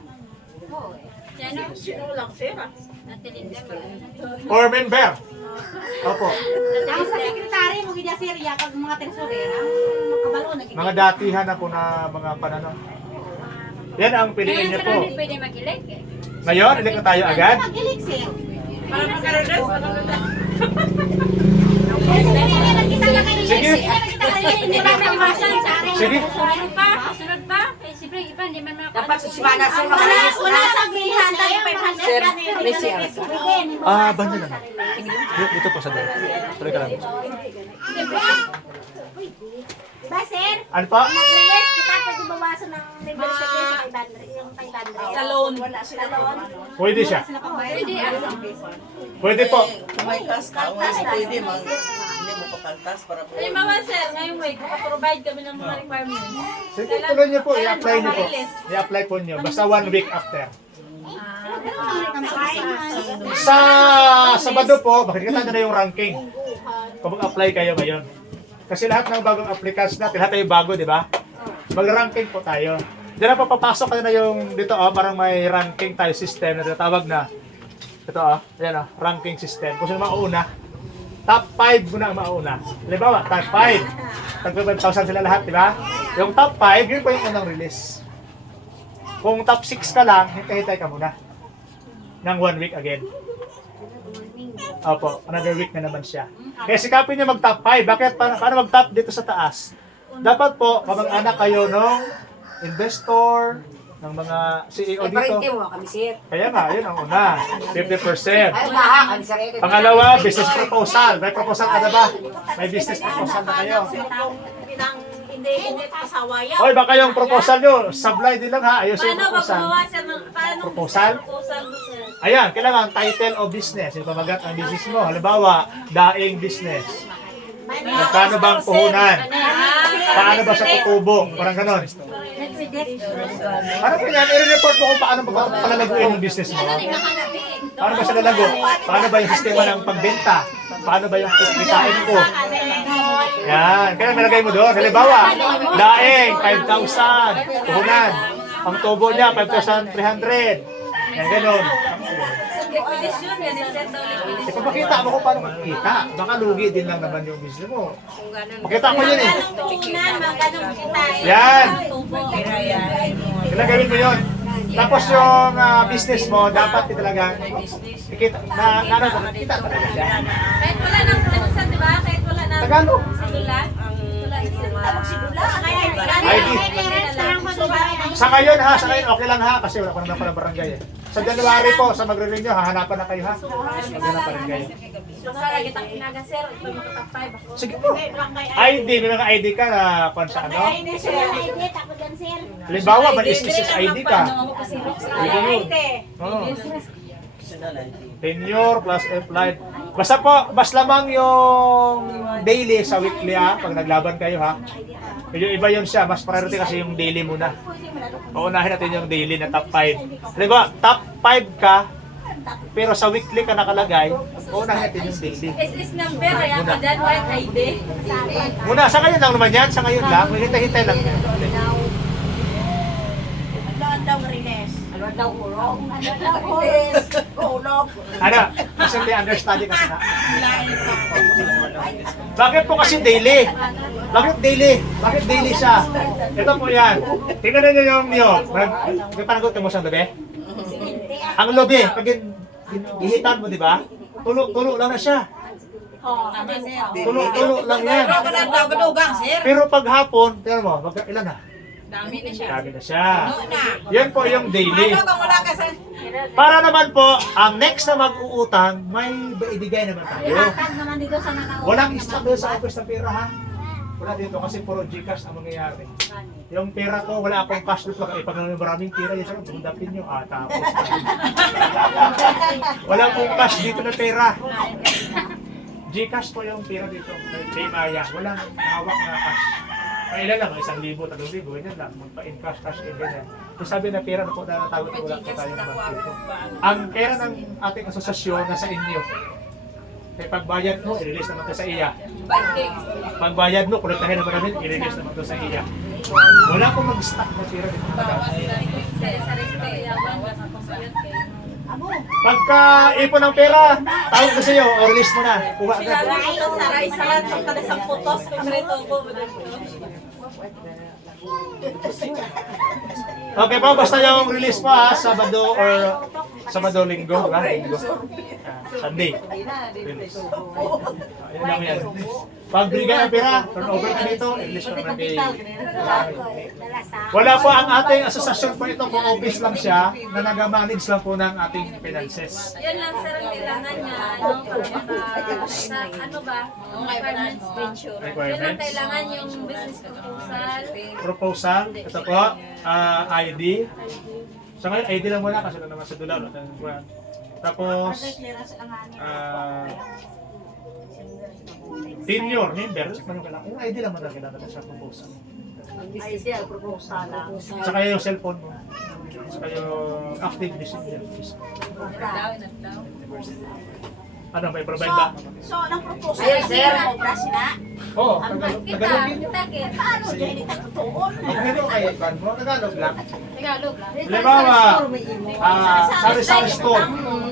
Yan o. Sino lang, sir? Natilindem. Or member. Opo. Ang sa sekretary mo gid sir ya kag mga tresurera. Kabalo na gid. Mga datihan na po na mga panano. Yan ang piliin niyo Pero po. hindi pwede mag-elect eh. Ngayon, ilik na tayo agad. Magilik sir. Para magkaroon. Sige. Hindi ba may marshal sa akin? Sige. Sunod pa? Sunod pa? Eh, siyempre, iba, hindi man mga Dapat susimana sa mga Wala sa agreehan tayo 500 Sir, yan eh. may CR ka? Banda lang. Dito po sa doon. Tuloy ka lang. Ba, sir? Ano pa? Mag-release kita, pwede bawasan ng membership niya sa 500. Yung 500. Sa loan. Wala sila loan. Pwede siya. Pwede ah. Pwede po. Kung may kas ka, pwede hindi mo pakaltas para po. Halimbawa sir, ngayong week, provide kami ng mga requirements. Sige, tuloy niyo po. I-apply niyo po. I-apply po niyo. Basta 1 week after. Sa Sabado po, makikita niyo na yung ranking. Kung mag-apply kayo ngayon. Kasi lahat ng bagong applicants natin, lahat tayo bago, di ba? Mag-ranking po tayo. Diyan na papapasok kayo na yung dito, parang may ranking tayo system na tinatawag na ito, ayan, ranking system. Kung sino mauna, top 5 muna ang mauna. Halimbawa, top 5. Tag 5,000 sila lahat, di ba? Yung top 5, yun po yung unang release. Kung top 6 ka lang, hintay-hintay ka muna. Ng 1 week again. Opo, another week na naman siya. Kaya sikapin niyo mag-top 5. Bakit? Paano mag-top dito sa taas? Dapat po, kamag-anak kayo ng investor, ng mga CEO dito. Parente mo kami, sir. Kaya nga, yun ang una. 50%. Ay, baha kami, sir. Pangalawa, business proposal. May proposal ka na ba? May business proposal na kayo. Hindi pasawayan. Hoy, baka yung proposal nyo, sablay din lang ha. Ayusin yung Paano proposal. magawa sir ng paano Proposal? proposal mo sir? Ayan, kailangan title of business. Yung pamagat ang business mo. Halimbawa, daing business. Magkano bang puhunan? Paano ba sa tutubo? Parang ganon. Ano po yan? I-report mo kung paano palalaguin yung business mo. Paano ba siya lalago? Paano ba yung sistema ng pagbenta? Paano ba yung kitain ko? Yan. Kaya nalagay mo doon. Halimbawa, daing, 5,000. Puhunan. Ang tubo niya, 5,300. Yan, ganon. Liquidation yan sir daw liquidation. Ipapakita mo kung paano magkita. Baka lugi din lang naman yung business mo. Makita ko yun eh. Anong tuunan, magkanong kita? Yan. Tubo. Kailangan gawin mo yun. Tapos yung business mo, dapat talaga ikita, kita talaga siya. Kahit wala nang sir, di ba? Kahit wala nang Tagalog. sinulat. ID. Sa ngayon ha, sa ngayon okay lang ha, kasi wala pa naman pala barangay eh. Sa January po, sa magre-renew, hahanapan na kayo ha. Hahanapan rin kayo. So, sa kitang inaga sir, ito yung top 5 ako. Sige po. ID, may mga ID ka na kung sa ano. Halimbawa, may business ID ka. Pwede yun. Oo. Tenure plus applied. Basta po, mas lamang yung daily sa weekly ha, pag naglaban kayo ha. Medyo iba yun siya, mas priority kasi yung daily muna. Paunahin natin yung daily na top 5. Halimbawa, top 5 ka, pero sa weekly ka nakalagay, paunahin natin yung daily. SS number, ay ako dyan, white ID. Muna, sa ngayon lang naman yan, sa ngayon lang, may hintay-hintay lang. Ano daw release? Ano daw kurong? Ano? Kasi may understanding kasi na. Bakit po kasi daily? Bakit daily? Bakit daily siya? Ito po yan. Tingnan niyo yung niyog. May panagot mo sa lobe? Ang lobe, pag gihitan mo, di ba? Tulo lang na siya. Tulo lang yan. Pero wala daw gadugang, sir. Pero pag hapon, tingnan mo, ilan na? Dami na siya. Dami na siya. Ano na? Yan po yung daily. Ano kung wala ka sa... Para naman po, ang next na mag-uutang, may ibigay naman tayo. naman dito sa nakaw. Walang stock doon sa office ng pera ha. Wala dito kasi puro Gcash ang mangyayari. Yung pera ko, wala akong cash doon. Pag naman maraming pera, yun sabi, bundapin nyo. Tapos. Wala akong cash dito na pera. Gcash po yung pera dito. Kay Maya. Walang hawak na cash. Kailan lang, 1,000, 3,000, ganyan lang. Magpa-in cash in, ganyan. So sabi na pera na po na natawag ko, wala po tayong bank dito. Ang pera ng ating asosasyon nasa inyo. Kaya pagbayad mo, i-release naman to sa iya. Pagbayad mo, kolektahin naman namin, i-release naman to sa iya. Wala akong mag-stock na tira dito. Pagka ipon ng pera, tawag ko sa iyo, o release mo na. Kuha agad. Okay po, basta yung release mo ha, Sabado or Sabado, Linggo, diba? Linggo. Sunday. Release. Ayun lang yan. Pag bigay ang pera, turn over ka dito, release mo na kay... Wala po ang ating asosasyon po ito, kung office lang siya, na nag-manage lang po ng ating finances. Yan lang sir ang kailangan niya, ano, para sa, ano ba, requirements venture. Yan lang Requirements. kailangan yung business proposal. Proposal, ito po, ID. Sa ngayon, ID lang muna kasi ito naman sa dolar. Tapos, tenure, member, ano kailangan? Yung ID lang muna kailangan sa proposal. Ideal proposal lang. Saka yung cellphone mo. Saka yung active messenger. Ano, may provide ba? So, ang proposal Ayun, sir. obra sila. Oo, Tagalog din yun. Paano dyan hindi tagtuon? Tagalog kayo, ban mo, Tagalog lang. Tagalog lang. Halimbawa, sari-sari store.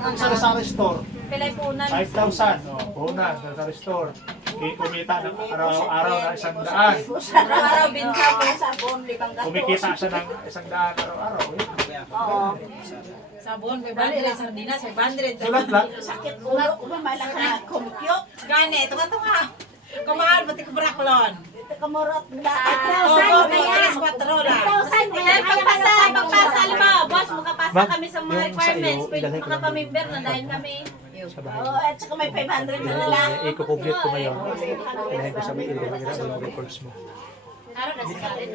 Ang sari-sari store, Pilay punan. 5,000. Punan, sari-sari store. Kumita ng araw-araw na 100. Araw-araw binta mo. Sabon, limang gatos. Kumikita siya ng 100 araw-araw. Oo. Sabon, 500, sardinas, 500. Sulat lang. Sakit ulo, umamalak na compute. Gani, ito ka ito nga. Kumahal, pati ko braklon. Ito kamurot na. Oo, 3-4 lang. Sir, pagpasa, halimbawa, boss, makapasa kami sa mga requirements, pwede makapamember na dahil kami. Oo, at saka may 500 na nila. I-compute ko ngayon. Kailangan ko sa may yung records mo. Araw na si Karen.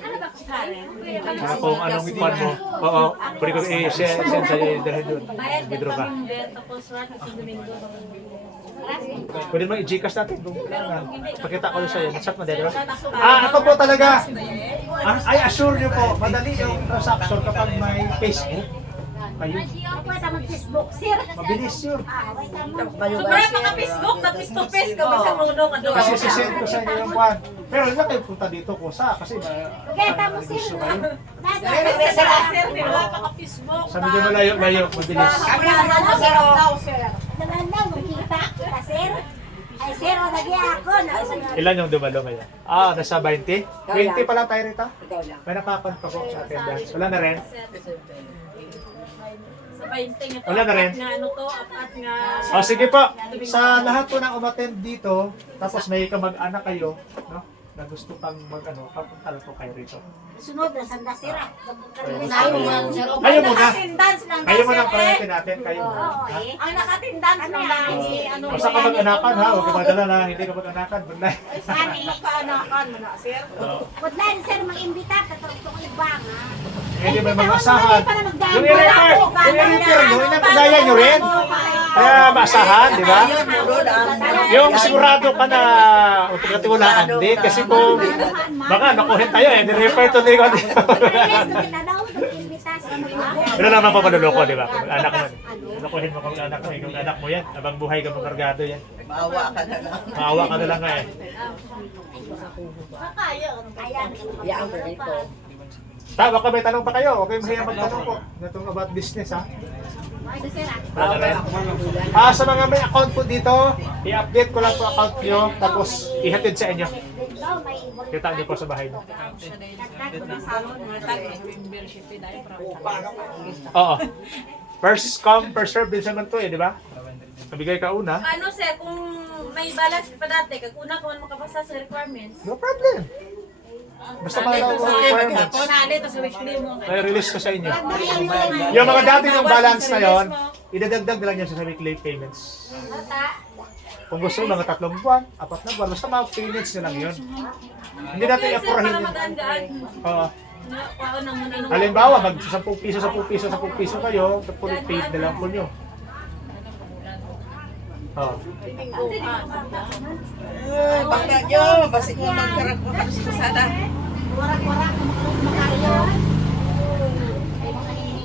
Ano ba si Karen? Saka kung anong fund mo. Oo, pwede ko i-send sa'yo yung dalhin doon. Bayad din Withdraw ka. pamember, tapos work sa Domingo. Pwede mo i-Gcash natin kung kailangan. Pakita ko sa'yo. Nag-chat mo din, di ba? Ako po talaga. I assure you po, madali yung transaction kapag may Facebook. Kayo. Pwede mag-Facebook, sir. Mabilis yun. Sobra mga Facebook, na face-to-face ka ba sa mundo ka doon? Kasi sisend ko sa inyo yung kwan. Pero hindi na kayo punta dito ko sa kasi gusto kayo. Sir, di ba? Paka-Facebook. Sa medyo malayo-layo, mabilis. Nalalaw, makita kita, sir. Ay, sir, o lagi ako. Ilan yung dumalo ngayon? Nasa 20? 20 pa lang tayo rito? May nakapan pa po sa attendance. Wala na rin? Sa 20 nga to, Wala na rin. apat nga ano to, apat nga... Sige po, sa lahat po na umattend dito, tapos may kamag-anak kayo, no? Na gusto pang papuntal po kayo rito. Sunod na sanda, sir. Kayo muna. Nakatindans lang Kayo muna sir, ang priority natin, kayo muna. ha? Ang nakatindans lang si ano Basta ka mag-anakan ha, huwag ka madala na hindi ka mag-anakan, bunlay. Sani, kaanakan mo na sir. Kudlan, sir, mag-imbita. Katulong ibang, ha? Hindi may mga asahan. Yung i-repair nyo, inagkagaya nyo rin. Kaya maasahan, di ba? Yung sigurado ka na pagkatiwalaan din, kasi kung baka nakuhin tayo ni-repair to din ko. Pero naman pa manuloko, di ba? Kung anak mo, nakuhin mo kung anak mo, kung anak mo yan, habang buhay ka makargado yan. Maawa ka na lang. Maawa ka na lang nga eh. Baka may tanong pa kayo, okay mo hiya magtanong po. Natong about business ha. Wala na rin. Sa mga may account po dito, i-update ko lang po account nyo, tapos ihatid sa inyo. Kita nyo po sa bahay nyo. Oo. First come, first serve din naman to eh, di ba? Nabigay ka una. Ano sir, kung may balance pa dati, kag una ka man makapasa sa requirements. No problem. Basta malaw ang requirements. Kunali, tapos weekly mo. May release ko sa inyo. Yung mga dati yung balance na yon, idadagdag na lang yan sa weekly payments. Kung gusto mo, mga 3 buwan, 4 na buwan, basta mga payments nyo lang yun. Hindi natin i-apurahin yun. Oo. Halimbawa, mag 10 piso, 10 piso, 10 piso kayo, tapos paid na lang po nyo. Oo. Baka nyo, basig mo magkarag mo kami sa sana.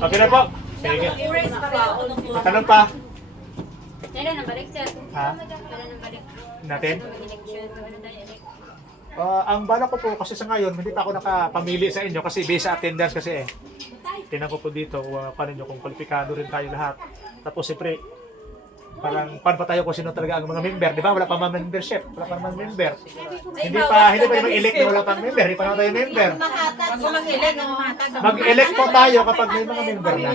Okay na po. Sige. Tanong pa. Kailan ang balik, sir? Ha? Kailan ang balik? Natin? Mag-election, ano tayo, elect? Ang bala ko po kasi sa ngayon, hindi pa ako nakapamili sa inyo kasi based sa attendance kasi eh. Tinan ko po dito paano nyo kung kwalipikado rin tayo lahat. Tapos siyempre, parang paano pa tayo kung sino talaga ang mga member, di ba? Wala pa mga membership, wala pa mga member. Hindi pa yung mag-elect na wala pang member, hindi pa na tayo member. Ako mag-elect ng matag. Mag-elect po tayo kapag may mga member na.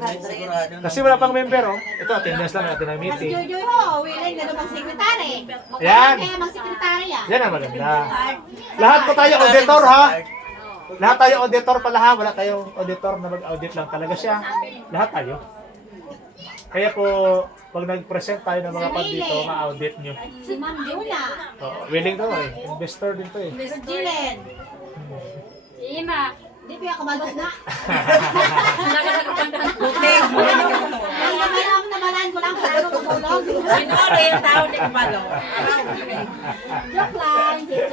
Sigurado. Kasi wala pang member, oh. Ito, attendance lang natin ang meeting. Joy ho, willing na naman sekretary. Yan. Kaya mag-sekretary yan. Yan ang maganda. Lahat po tayo auditor, ha? Lahat tayo auditor pala, ha? Wala tayong auditor na mag-audit lang talaga siya. Lahat tayo. Kaya po, pag nag-present tayo ng mga pag dito, ma-audit nyo. Si Ma'am Juna. Oh, willing to eh. Investor din to eh. Miss Jilen. Ima, Di pa ako malos na. nakakapagpunta. Ang naman namalan ko lang sa ko tulog. Sino rin tao ni Kabalo? Joke lang, Jay.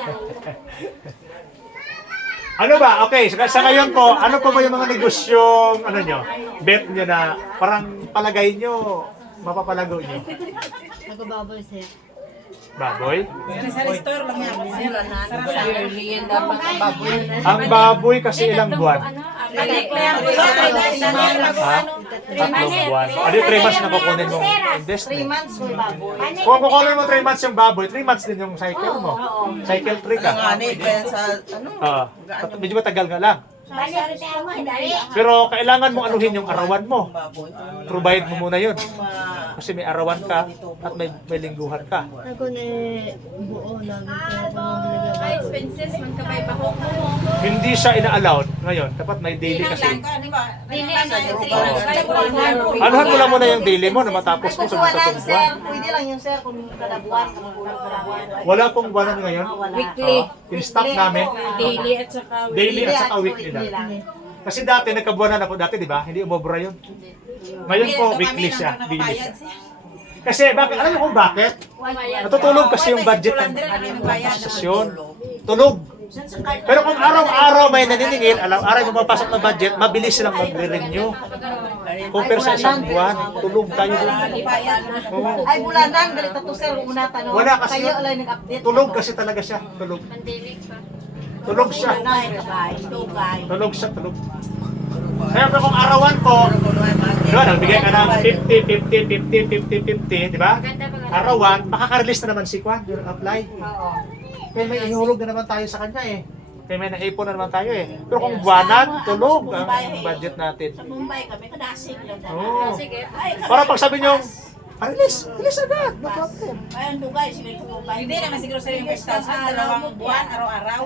Ano ba? Okay, sa ngayon po, ano po ba yung mga negosyong, ano nyo, bet nyo na parang palagay nyo, mapapalago nyo? Nagbababoy siya. Baboy? Sa store lang yan. Yearly yan dapat ang baboy. Ang baboy kasi ilang buwan? Balik na yan. Ha? Tatlong buwan. Ano yung 3 months na kukunin mong investment? 3 months may baboy. Kung kukunin mo 3 months yung baboy, 3 months din yung cycle mo. Cycle 3 ka. Nanganib pa yan sa, ano? Medyo matagal nga lang. Balik sa mo, hindi. Pero kailangan mong anuhin yung arawan mo. Baboy. Provide mo muna yun. Kasi may arawan ka at may lingguhan ka. Ako na buo namin kaya ako nang Ay, nilagay. expenses, magkabay bahok mo. Hindi siya ina-allowed ngayon. Dapat may daily kasi. Dili ang Anuhan mo lang muna yung daily mo na matapos mo sa tatlong buwan. Pwede lang yung sir kung kada buwan, kung kulang kada buwan. Wala pong buwanan ngayon. Weekly. In-stop namin. Daily at saka Daily at saka weekly na. Kasi dati nagkabuwanan ako dati, di ba? Hindi umobra yun. Ngayon po, weekly siya. Daily siya. Kasi bakit? Alam mo kung bakit? Natutulog kasi yung budget ng sesyon. Tulog. Pero kung araw-araw may naniningil, araw-araw may mapasok na budget, mabilis silang magre-renew. Compare sa isang buwan, tulog tayo doon. Oo. Ay, bulanan, ganito to sir, una tanong. Wala kasi Kayo alay nag-update. tulog kasi talaga siya. Tulog. pandemic pa. Tulog siya. Tugay. Tulog siya, tulog. Siyempre kung arawan po, di ba, nagbigay ka ng 50, 50, 50, 50, 50, di ba? Maganda pa nga. Arawan, makaka-release na naman si Kwan, yung apply. Kaya may ihulog na naman tayo sa kanya eh. Kaya may naipon na naman tayo eh. Pero kung buwanan, tulog ang budget natin. Sa Mumbai kami, kadasig lang. Oo. Sige. Para pag sabi nyo, release agad, no problem. Ay, ang dugay, sila yung Mumbai. Hindi naman siguro sa yung first class. Dalawang buwan, araw-araw.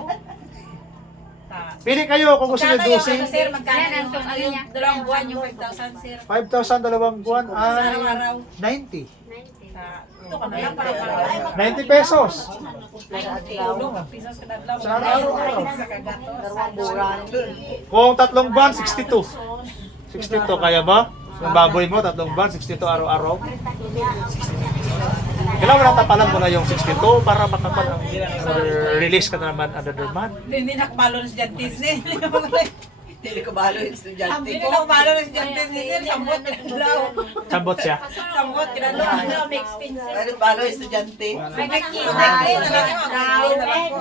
Pili kayo kung gusto nyo Magkano yung dosing. ano, sir? Magkano Yan, ang yung ano niya. dalawang buwan yung 5,000, sir? 5,000 dalawang buwan ay Araw-araw. 90. Ito ka na lang, parang 90 pesos. pisos kada adlaw. Sa araw-araw. Sa kagatos. Dalawang buwan. Kung tatlong buwan, 62. 62, kaya ba? Yung baboy mo, tatlong buwan, 62 araw-araw. Kailangan tapalan mo na yung 62 para makapal ang release ka na naman another month. Hindi nakapalo na si Jantis ni. Hindi ko balo yung estudyante Hindi ko. nakapalo na si Jantis ni, sir. Sambot kinadlaw. Sambot siya. Sambot kinadlaw. May expenses. Ano balo yung estudyante? May kikita na lang ako.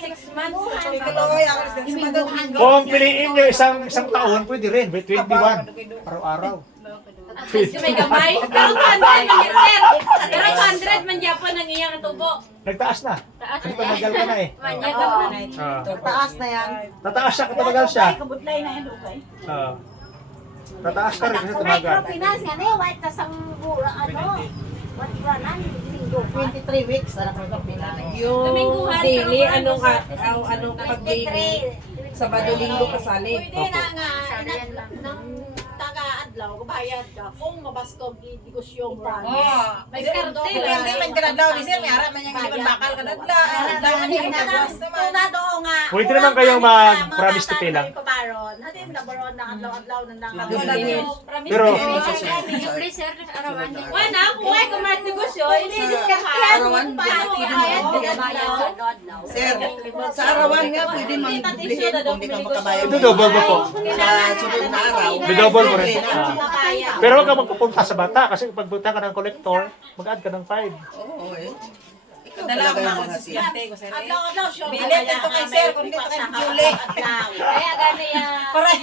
6 months. Kikaloy ako sa sumagot. Kung piliin nyo isang taon, pwede rin. 21. Araw-araw. Kasi may gamay. Pero 200 man yan, sir. Pero 200 man Japon ang iyang tubo. Nagtaas na. Taas Kasi na yan. tumagal ka na eh. Manya ka pa. Taas na yan. Tataas siya, katabagal siya. Kabutlay na yung dugay. Tataas ka rin kasi tumagal. Microfinance nga na yung white kasang bura, ano, what buwanan, linggo. 23 weeks, anak ko ito pinanay. Yung Dominguhan, daily, pero anong ano, anong pag-daily, Sabado, Linggo kasali. Pwede na nga, ng taga-adlaw, bayad ka, kung mabaskog i-negosyo mo. May diskarte. Hindi man kinadlaw ni sir. May harap man yung liban bakal kadadlaw. Kadadlaw man yung kinadlaw naman. Una do nga. Pwede naman kayong mag-promise to pay lang. Kumaron, hadi mo labaron nang adlaw-adlaw nang Pero Libre sir, arawan din. Wala, kung ay kumart negosyo, hindi diskahan. Arawan, Paano bayad, bayad? Sir, sa arawan nga pwede mag-bilhin kung di ka makabayad. ito double mo po. Sa sunod na araw. Double mo rin. Kaya. Pero huwag ka magpupunta sa bata kasi pag punta ka ng collector, mag-add ka ng 5. Oo eh. Ikaw Dala ko talaga na yung ako sa hati. siyante ko sir. Adlaw-adlaw siya. Bilit ito kay sir, kung dito kay Julie. Kaya gani yan.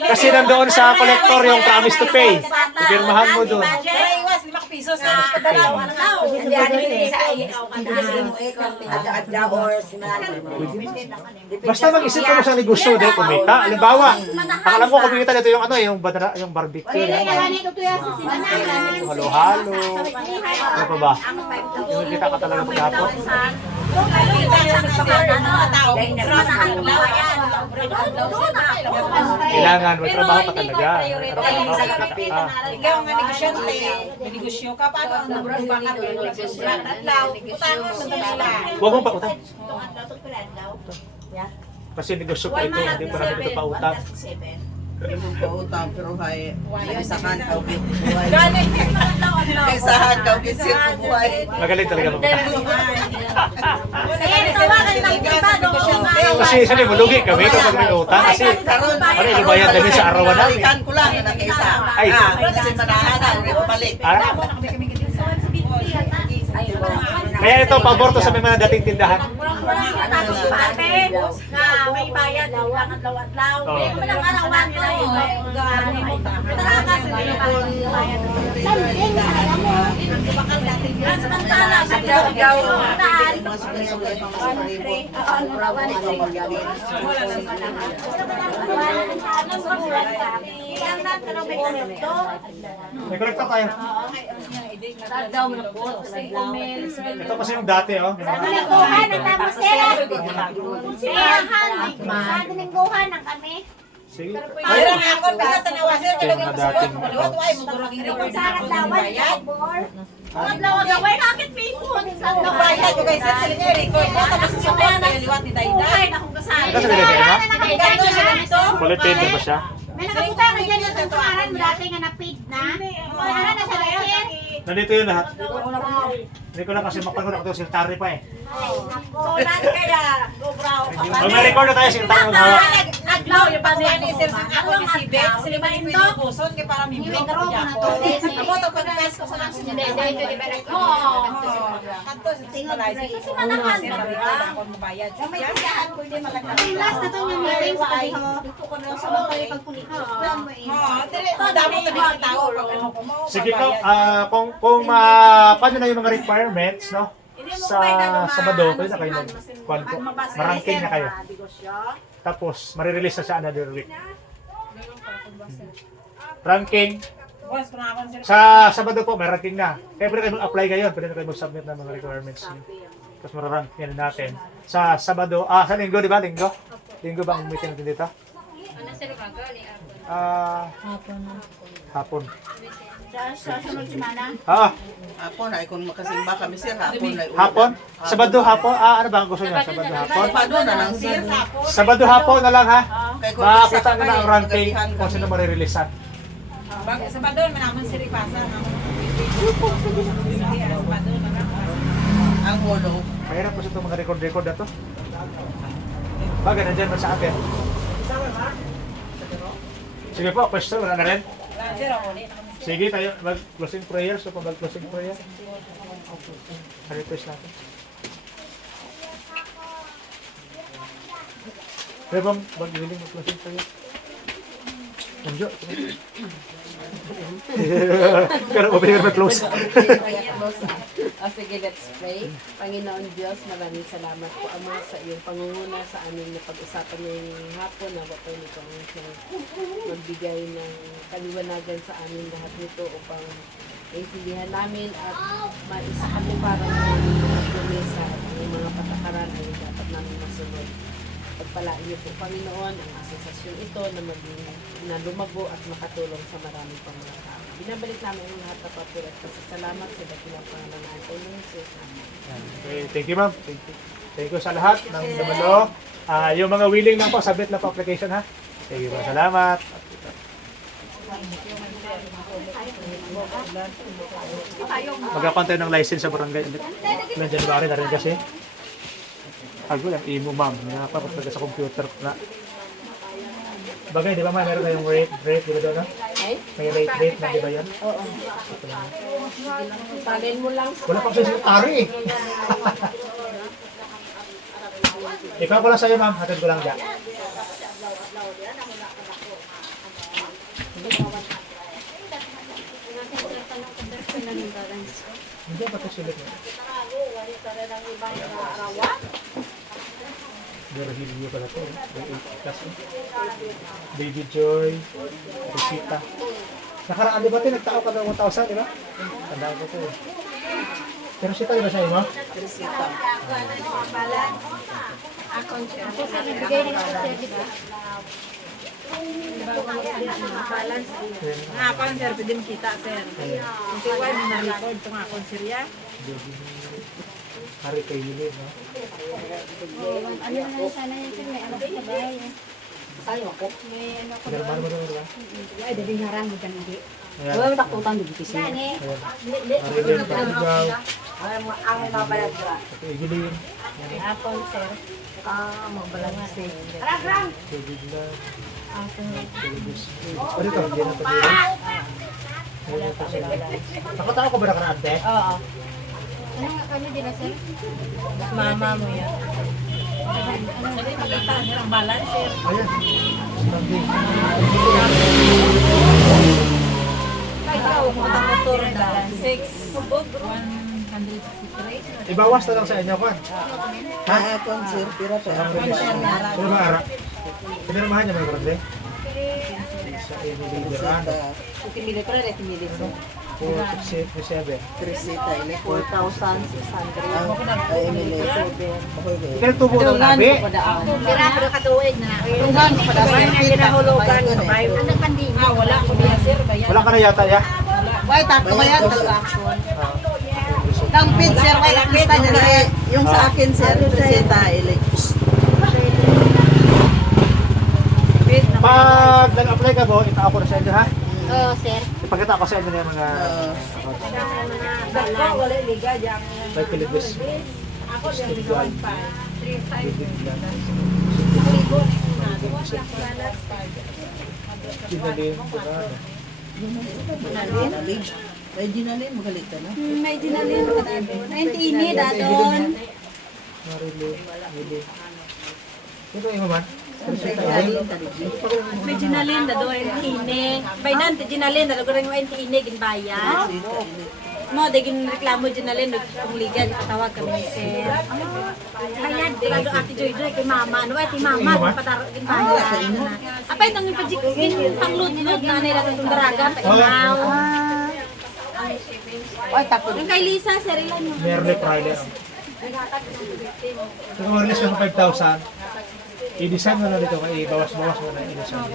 Kasi nandoon sa collector yung promise to pay. Ipirmahan mo doon. Para iwas, 5 piso sa Adlaw-adlaw. Hindi ano yun sa adlaw or Basta mag-isip ka mo sa negosyo dahil kumita. Halimbawa, akala ko kumita dito yung ano, yung barbecue. Yung halo-halo. Ano pa ba? Yung kita ka talaga magkapot. Kailangan, may trabaho ka talaga. Ikaw nga negosyante, may negosyo ka, paano ang nabruba ka? Adlaw, utang mo sa sila. Huwag mong pautang. Adlaw-adlaw pala adlaw. Kasi negosyo pa ito, hindi pa namin ito pautang. Yung pautang pero hay isahan ka ubit buhay. Galing adlaw-adlaw. Isahan ka ubit sir ko buhay. Magaling talaga magutang. Tawagan lang kita, negosyante. Kasi isa din, malugi kami kapag may utang. Kasi Karon, ano, ilubayan kami sa arawan namin. balikan ko lang na nakaisa. Ay. Kasi manahan na, rin balik. Kaya ito, pabor to sa may mga dating tindahan. May bayad lang adlaw-adlaw. Oo. May walang arawan to. Talaga sa bayad. Samantala sa adlaw-adlaw. Mga sukay-sukay pang sa paribo. May kolektor tayo. Ito kasi yung dati, oh. Sige. Mayroon na ako, bisa tanawa sir, Ito yung mga dating. Luwat ay mo gurang hindi ko sa bayad. Adlaw-adlaw. Why nakit may food? Ang bayad ko kay sir, sila niya record ko, tapos susubuan ko yung liwat ni Dayday. Ito sa nilagay mo? Ganto siya dito. Kulit paid na ba siya? May nakabuka na dyan yung tungaran mo dati nga na-paid na. Ano na sa sir? Nandito yun lahat. Hindi ko lang kasi mapagod ako ito, siltari pa eh. Kunan kaya. Gobraw. Pag may record na tayo, siltari mo hawak. Adlaw yung pagkuhan ni sir sa ako ni Sibe, sila man yung pwede puson, kaya para may blog ko dyan ako. Ako ito pag-test ko sa lang siya. Kanto sa supervisor. Kasi manahan na ba? Ako mabayad. May tindahan ko din maganda. Last na to yung meeting sa kayo. Dito ko na sa mga pagpulit. Oo, damo to din ang tao. Pag ano ko mo, Sige po, pagbayad. kung paano na yung mga requirements, no? Sa Sabado, pwede na kayo marangking na kayo. Tapos, marirelease na sa another week. Ranking. Boss, kung ako sir. Sa Sabado po, may ranking na. Kaya pwede kayo mag-apply ngayon. Pwede na kayo mag-submit ng mga requirements niyo. Tapos mararank yan natin. Sa Sabado, sa Linggo, di ba? Linggo? Linggo ba ang meeting natin dito? Ano sir, magali Hapon. Sa sunod semana. Hapon ay kung makasimba kami sir, hapon ay Hapon? Sabado hapon? Ano ba ang gusto niya? Sabado hapon? Pado na lang sir. Sabado hapon na lang ha? Kay kung Makakita isa na na ang kayo, ranking gabihan kung kami. sino marireleasean. Sa Badon, manaman si Ripasa. Ang holo. Mahirap po sa itong mga record-record na to. Bagay, nandyan ba sa akin? Sige po, question, wala na rin. Sige, tayo mag-closing prayer. So, kung mag-closing prayer, request natin. Kaya bang mag-willing mag-closing prayer? Enjoy. Pero mabigyan mag-close. Sige, let's pray. Panginoon Diyos, maraming salamat po Ama sa iyong pangunguna sa aming napag-usapan ngayong hapon na po nito magbigay ng kaliwanagan sa amin lahat nito upang maintindihan namin at maisa kami para sa mga patakaran ay dapat namin masunod. Pagpalain niyo po Panginoon ang asosasyon ito na maging na lumago at makatulong sa maraming pang mga tao. Binabalik namin ang lahat na papuri at pasasalamat sa dakilang pangalan ng Jesus. Amen. Okay, thank you ma'am. Thank you sa lahat ng dumalo. Yung mga willing lang po, submit lang po application ha. Sige po, salamat. Magkakuan tayo ng license sa barangay ulit. Ilang January na rin kasi. Ago lang, imo ma'am. Nakapapot talaga sa computer na. Bagay, di ba ma'am? Meron kayong rate, di ba doon? No? May rate na, di ba yan? Oo. Talin mo lang. Wala pang sa secretary eh. Ikaw ko lang sa'yo ma'am, hatid ko lang dyan. Hindi ba ito sulit mo? Virgilio pala ito. Baby Joy, Rosita. Nakaraan di ba ito? Nagtao ka ng 1,000, di ba? Tandaan ko ito eh. Pero Rosita, di ba sa'yo mo? Nga ako, sir, pwede kita, sir. Kasi why mo na-record itong akong sir ya? Hari kayo yun, no? Ano na sana yun, sir? May anak sa bahay. Sa'yo ako. May ano ko. Pinarman mo doon, di ba? Ay, dali harang mo dyan hindi. Ayan. Wala takutan dito kasi. Gani. Hari din, Paggaw, Ang mabayad ka. Pati Igilin, Apple, sir. Mabalanse. Tubiglan, Tubigis. O dito, hindi na ito dito. Ayan ito sila. Nakatao ka ba na karaan, te? Oo. Ano nga kami din na, sir? Mama mo yan. Ang balance, sir. Ayan. Standing. Ibawas na lang sa inyo, Kwan. Kaya ako, sir, pira pa. Ano ba, Ara? Pinirmahan niya may barangay? Sa Emily Duran. Timili pa rin, timili mo. 467. Trisita, ili. 4,600. Emily. Okay, Ikaw tubo ng nabi. Pira pero katuig na. Tugan, padasal kita. Ang nagpanding. Wala ko niya, sir. Bayan. Wala ka na yata, ya? Why tato ba yan? Talaga. Nang pin, sir, may nakita niya na yung sa akin, sir, Trisita, ili. Pag nag-apply ka mo, itao ko na sa inyo, ha? Oo, sir. Ipagkita ko sa inyo na yung mga Wala liga, dyan. may pilibis. Ako, sir, Kinalin, diba? Ginaling. May ginaling, magalit ka na. May dinalin ka na doon. Ay, tini, dadon. Marilyn, Willie. Ito yung man? Trisita, May dinalin, dadon. Tini. Baynan, dinalin, dadon yung tini, ginbayan. Trisita, ili. Mo, daging reklamo dinalin, nagpuligan, patawag kami ni sir. Bayad, lalo ate Joy Joy, kay mama. Ano, ati mama, pataro, ginbayan. Apay, nang ipajiksin, panglud-lud na nila itong daraga, paimaw. Why tato? Yung kay Lisa, sir, ilan mo? Merle Friday. Kung ma-release ka ng 5,000, i-design mo na dito, i-bawas-bawas mo na i-design.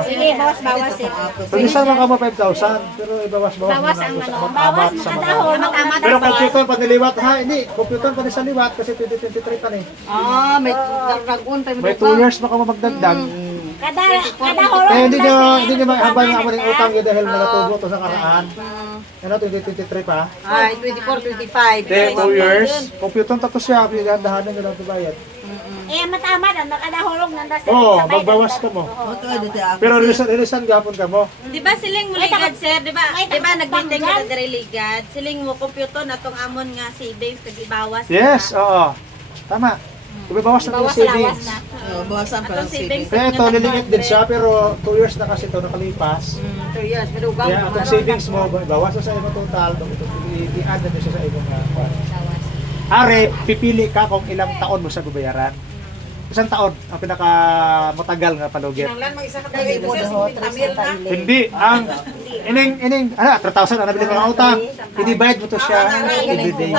Sige, bawas-bawas, sir. Pag-design mo ka mo 5,000, pero i-bawas-bawas mo Bawas na ang ito sa ano. amat Bawas, sa mga... makadahon. Makamat. Pero computer pa niliwat, ha? Hindi, computer pa sa liwat kasi 2023 pa na eh. May karag-un tayo. May 2 years pa ka magdagdag. Kada horong Eh, hindi nyo mahambal nga mo ng utang yun dahil nagatubo to sa karaan. Ano, 2023 pa? Ay, 24, 25. Eh, 2 years. Computer tapos siya, pinagdahan na lang bayad. Eh, matamad ang nakadahorong nanda sa Oo, sabay. magbawas ka mo. Oto, dito ako. Pero releasean gapon ka mo. Di ba siling mo ligad, sir? Di ba nag-meeting ka na diri ligad? Siling mo kompyuto na tong amon nga savings kag ibawas. Yes, oo. Tama. Bawas na yung savings. Bawasan pa Atong ng savings. savings. Eh, ito, nilingit din siya, pero 2 years na kasi ito nakalipas. 2 years. Pero Kaya itong savings mo, bawas na sa iyong total, i-add na siya sa iyong Are, pipili ka kung ilang taon mo siya babayaran. Isang taon ang pinakamatagal nga palugit. Nanglan mo isa ka tagay mo, sir, tamil na. Hindi, ang ining 3,000 ang nabili mo ng utang. I-divide mo to siya every day.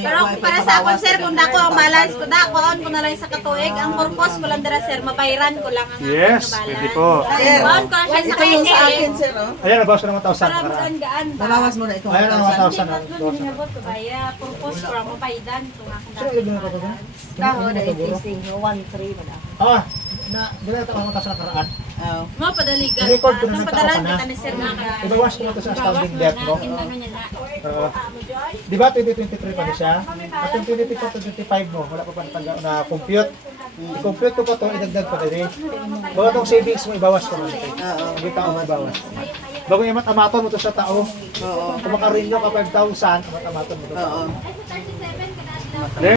Pero para sa akon, sir, kung dako ang balance ko, dakoon ko na lang sa katuig. Ang purpose ko lang dira, sir, mabayaran ko lang ang Yes, balance. pwede po. Sir, Baon ko lang siya sa ito yung sa kaisi. akin, sir, oh. Ayan, nabawas ko ng 1,000. Para Karaan. magaan ba? Babawas mo na itong Ayan ang 1,000. 1,000. ang Tatlo bawas na. ninabot ko baya. Purpose ko lang mabaydan. Kung akong Sino yung ginagawa ko ba? Dahon na itising. 1-3 ba na? Ah, na, dila ito ang 1,000 na karaan. Oh. Mga padaligan. I-record ko na Ang ng tao padalan ka na. kita ni Sir mga Ibawas ko na ito sa astounding death mo. Di ba 2023 pa na siya? At yung 2024-2025 mo, wala pa pa na compute. I-compute ko pa ito, idagdag pa din. Bago itong savings mo, ibawas ko na ito. Hindi tao mo ibawas. Bago yung matamaton mo ito sa tao. Oo. Kung makarinyo ka 5,000, matamaton mo ito. Oo.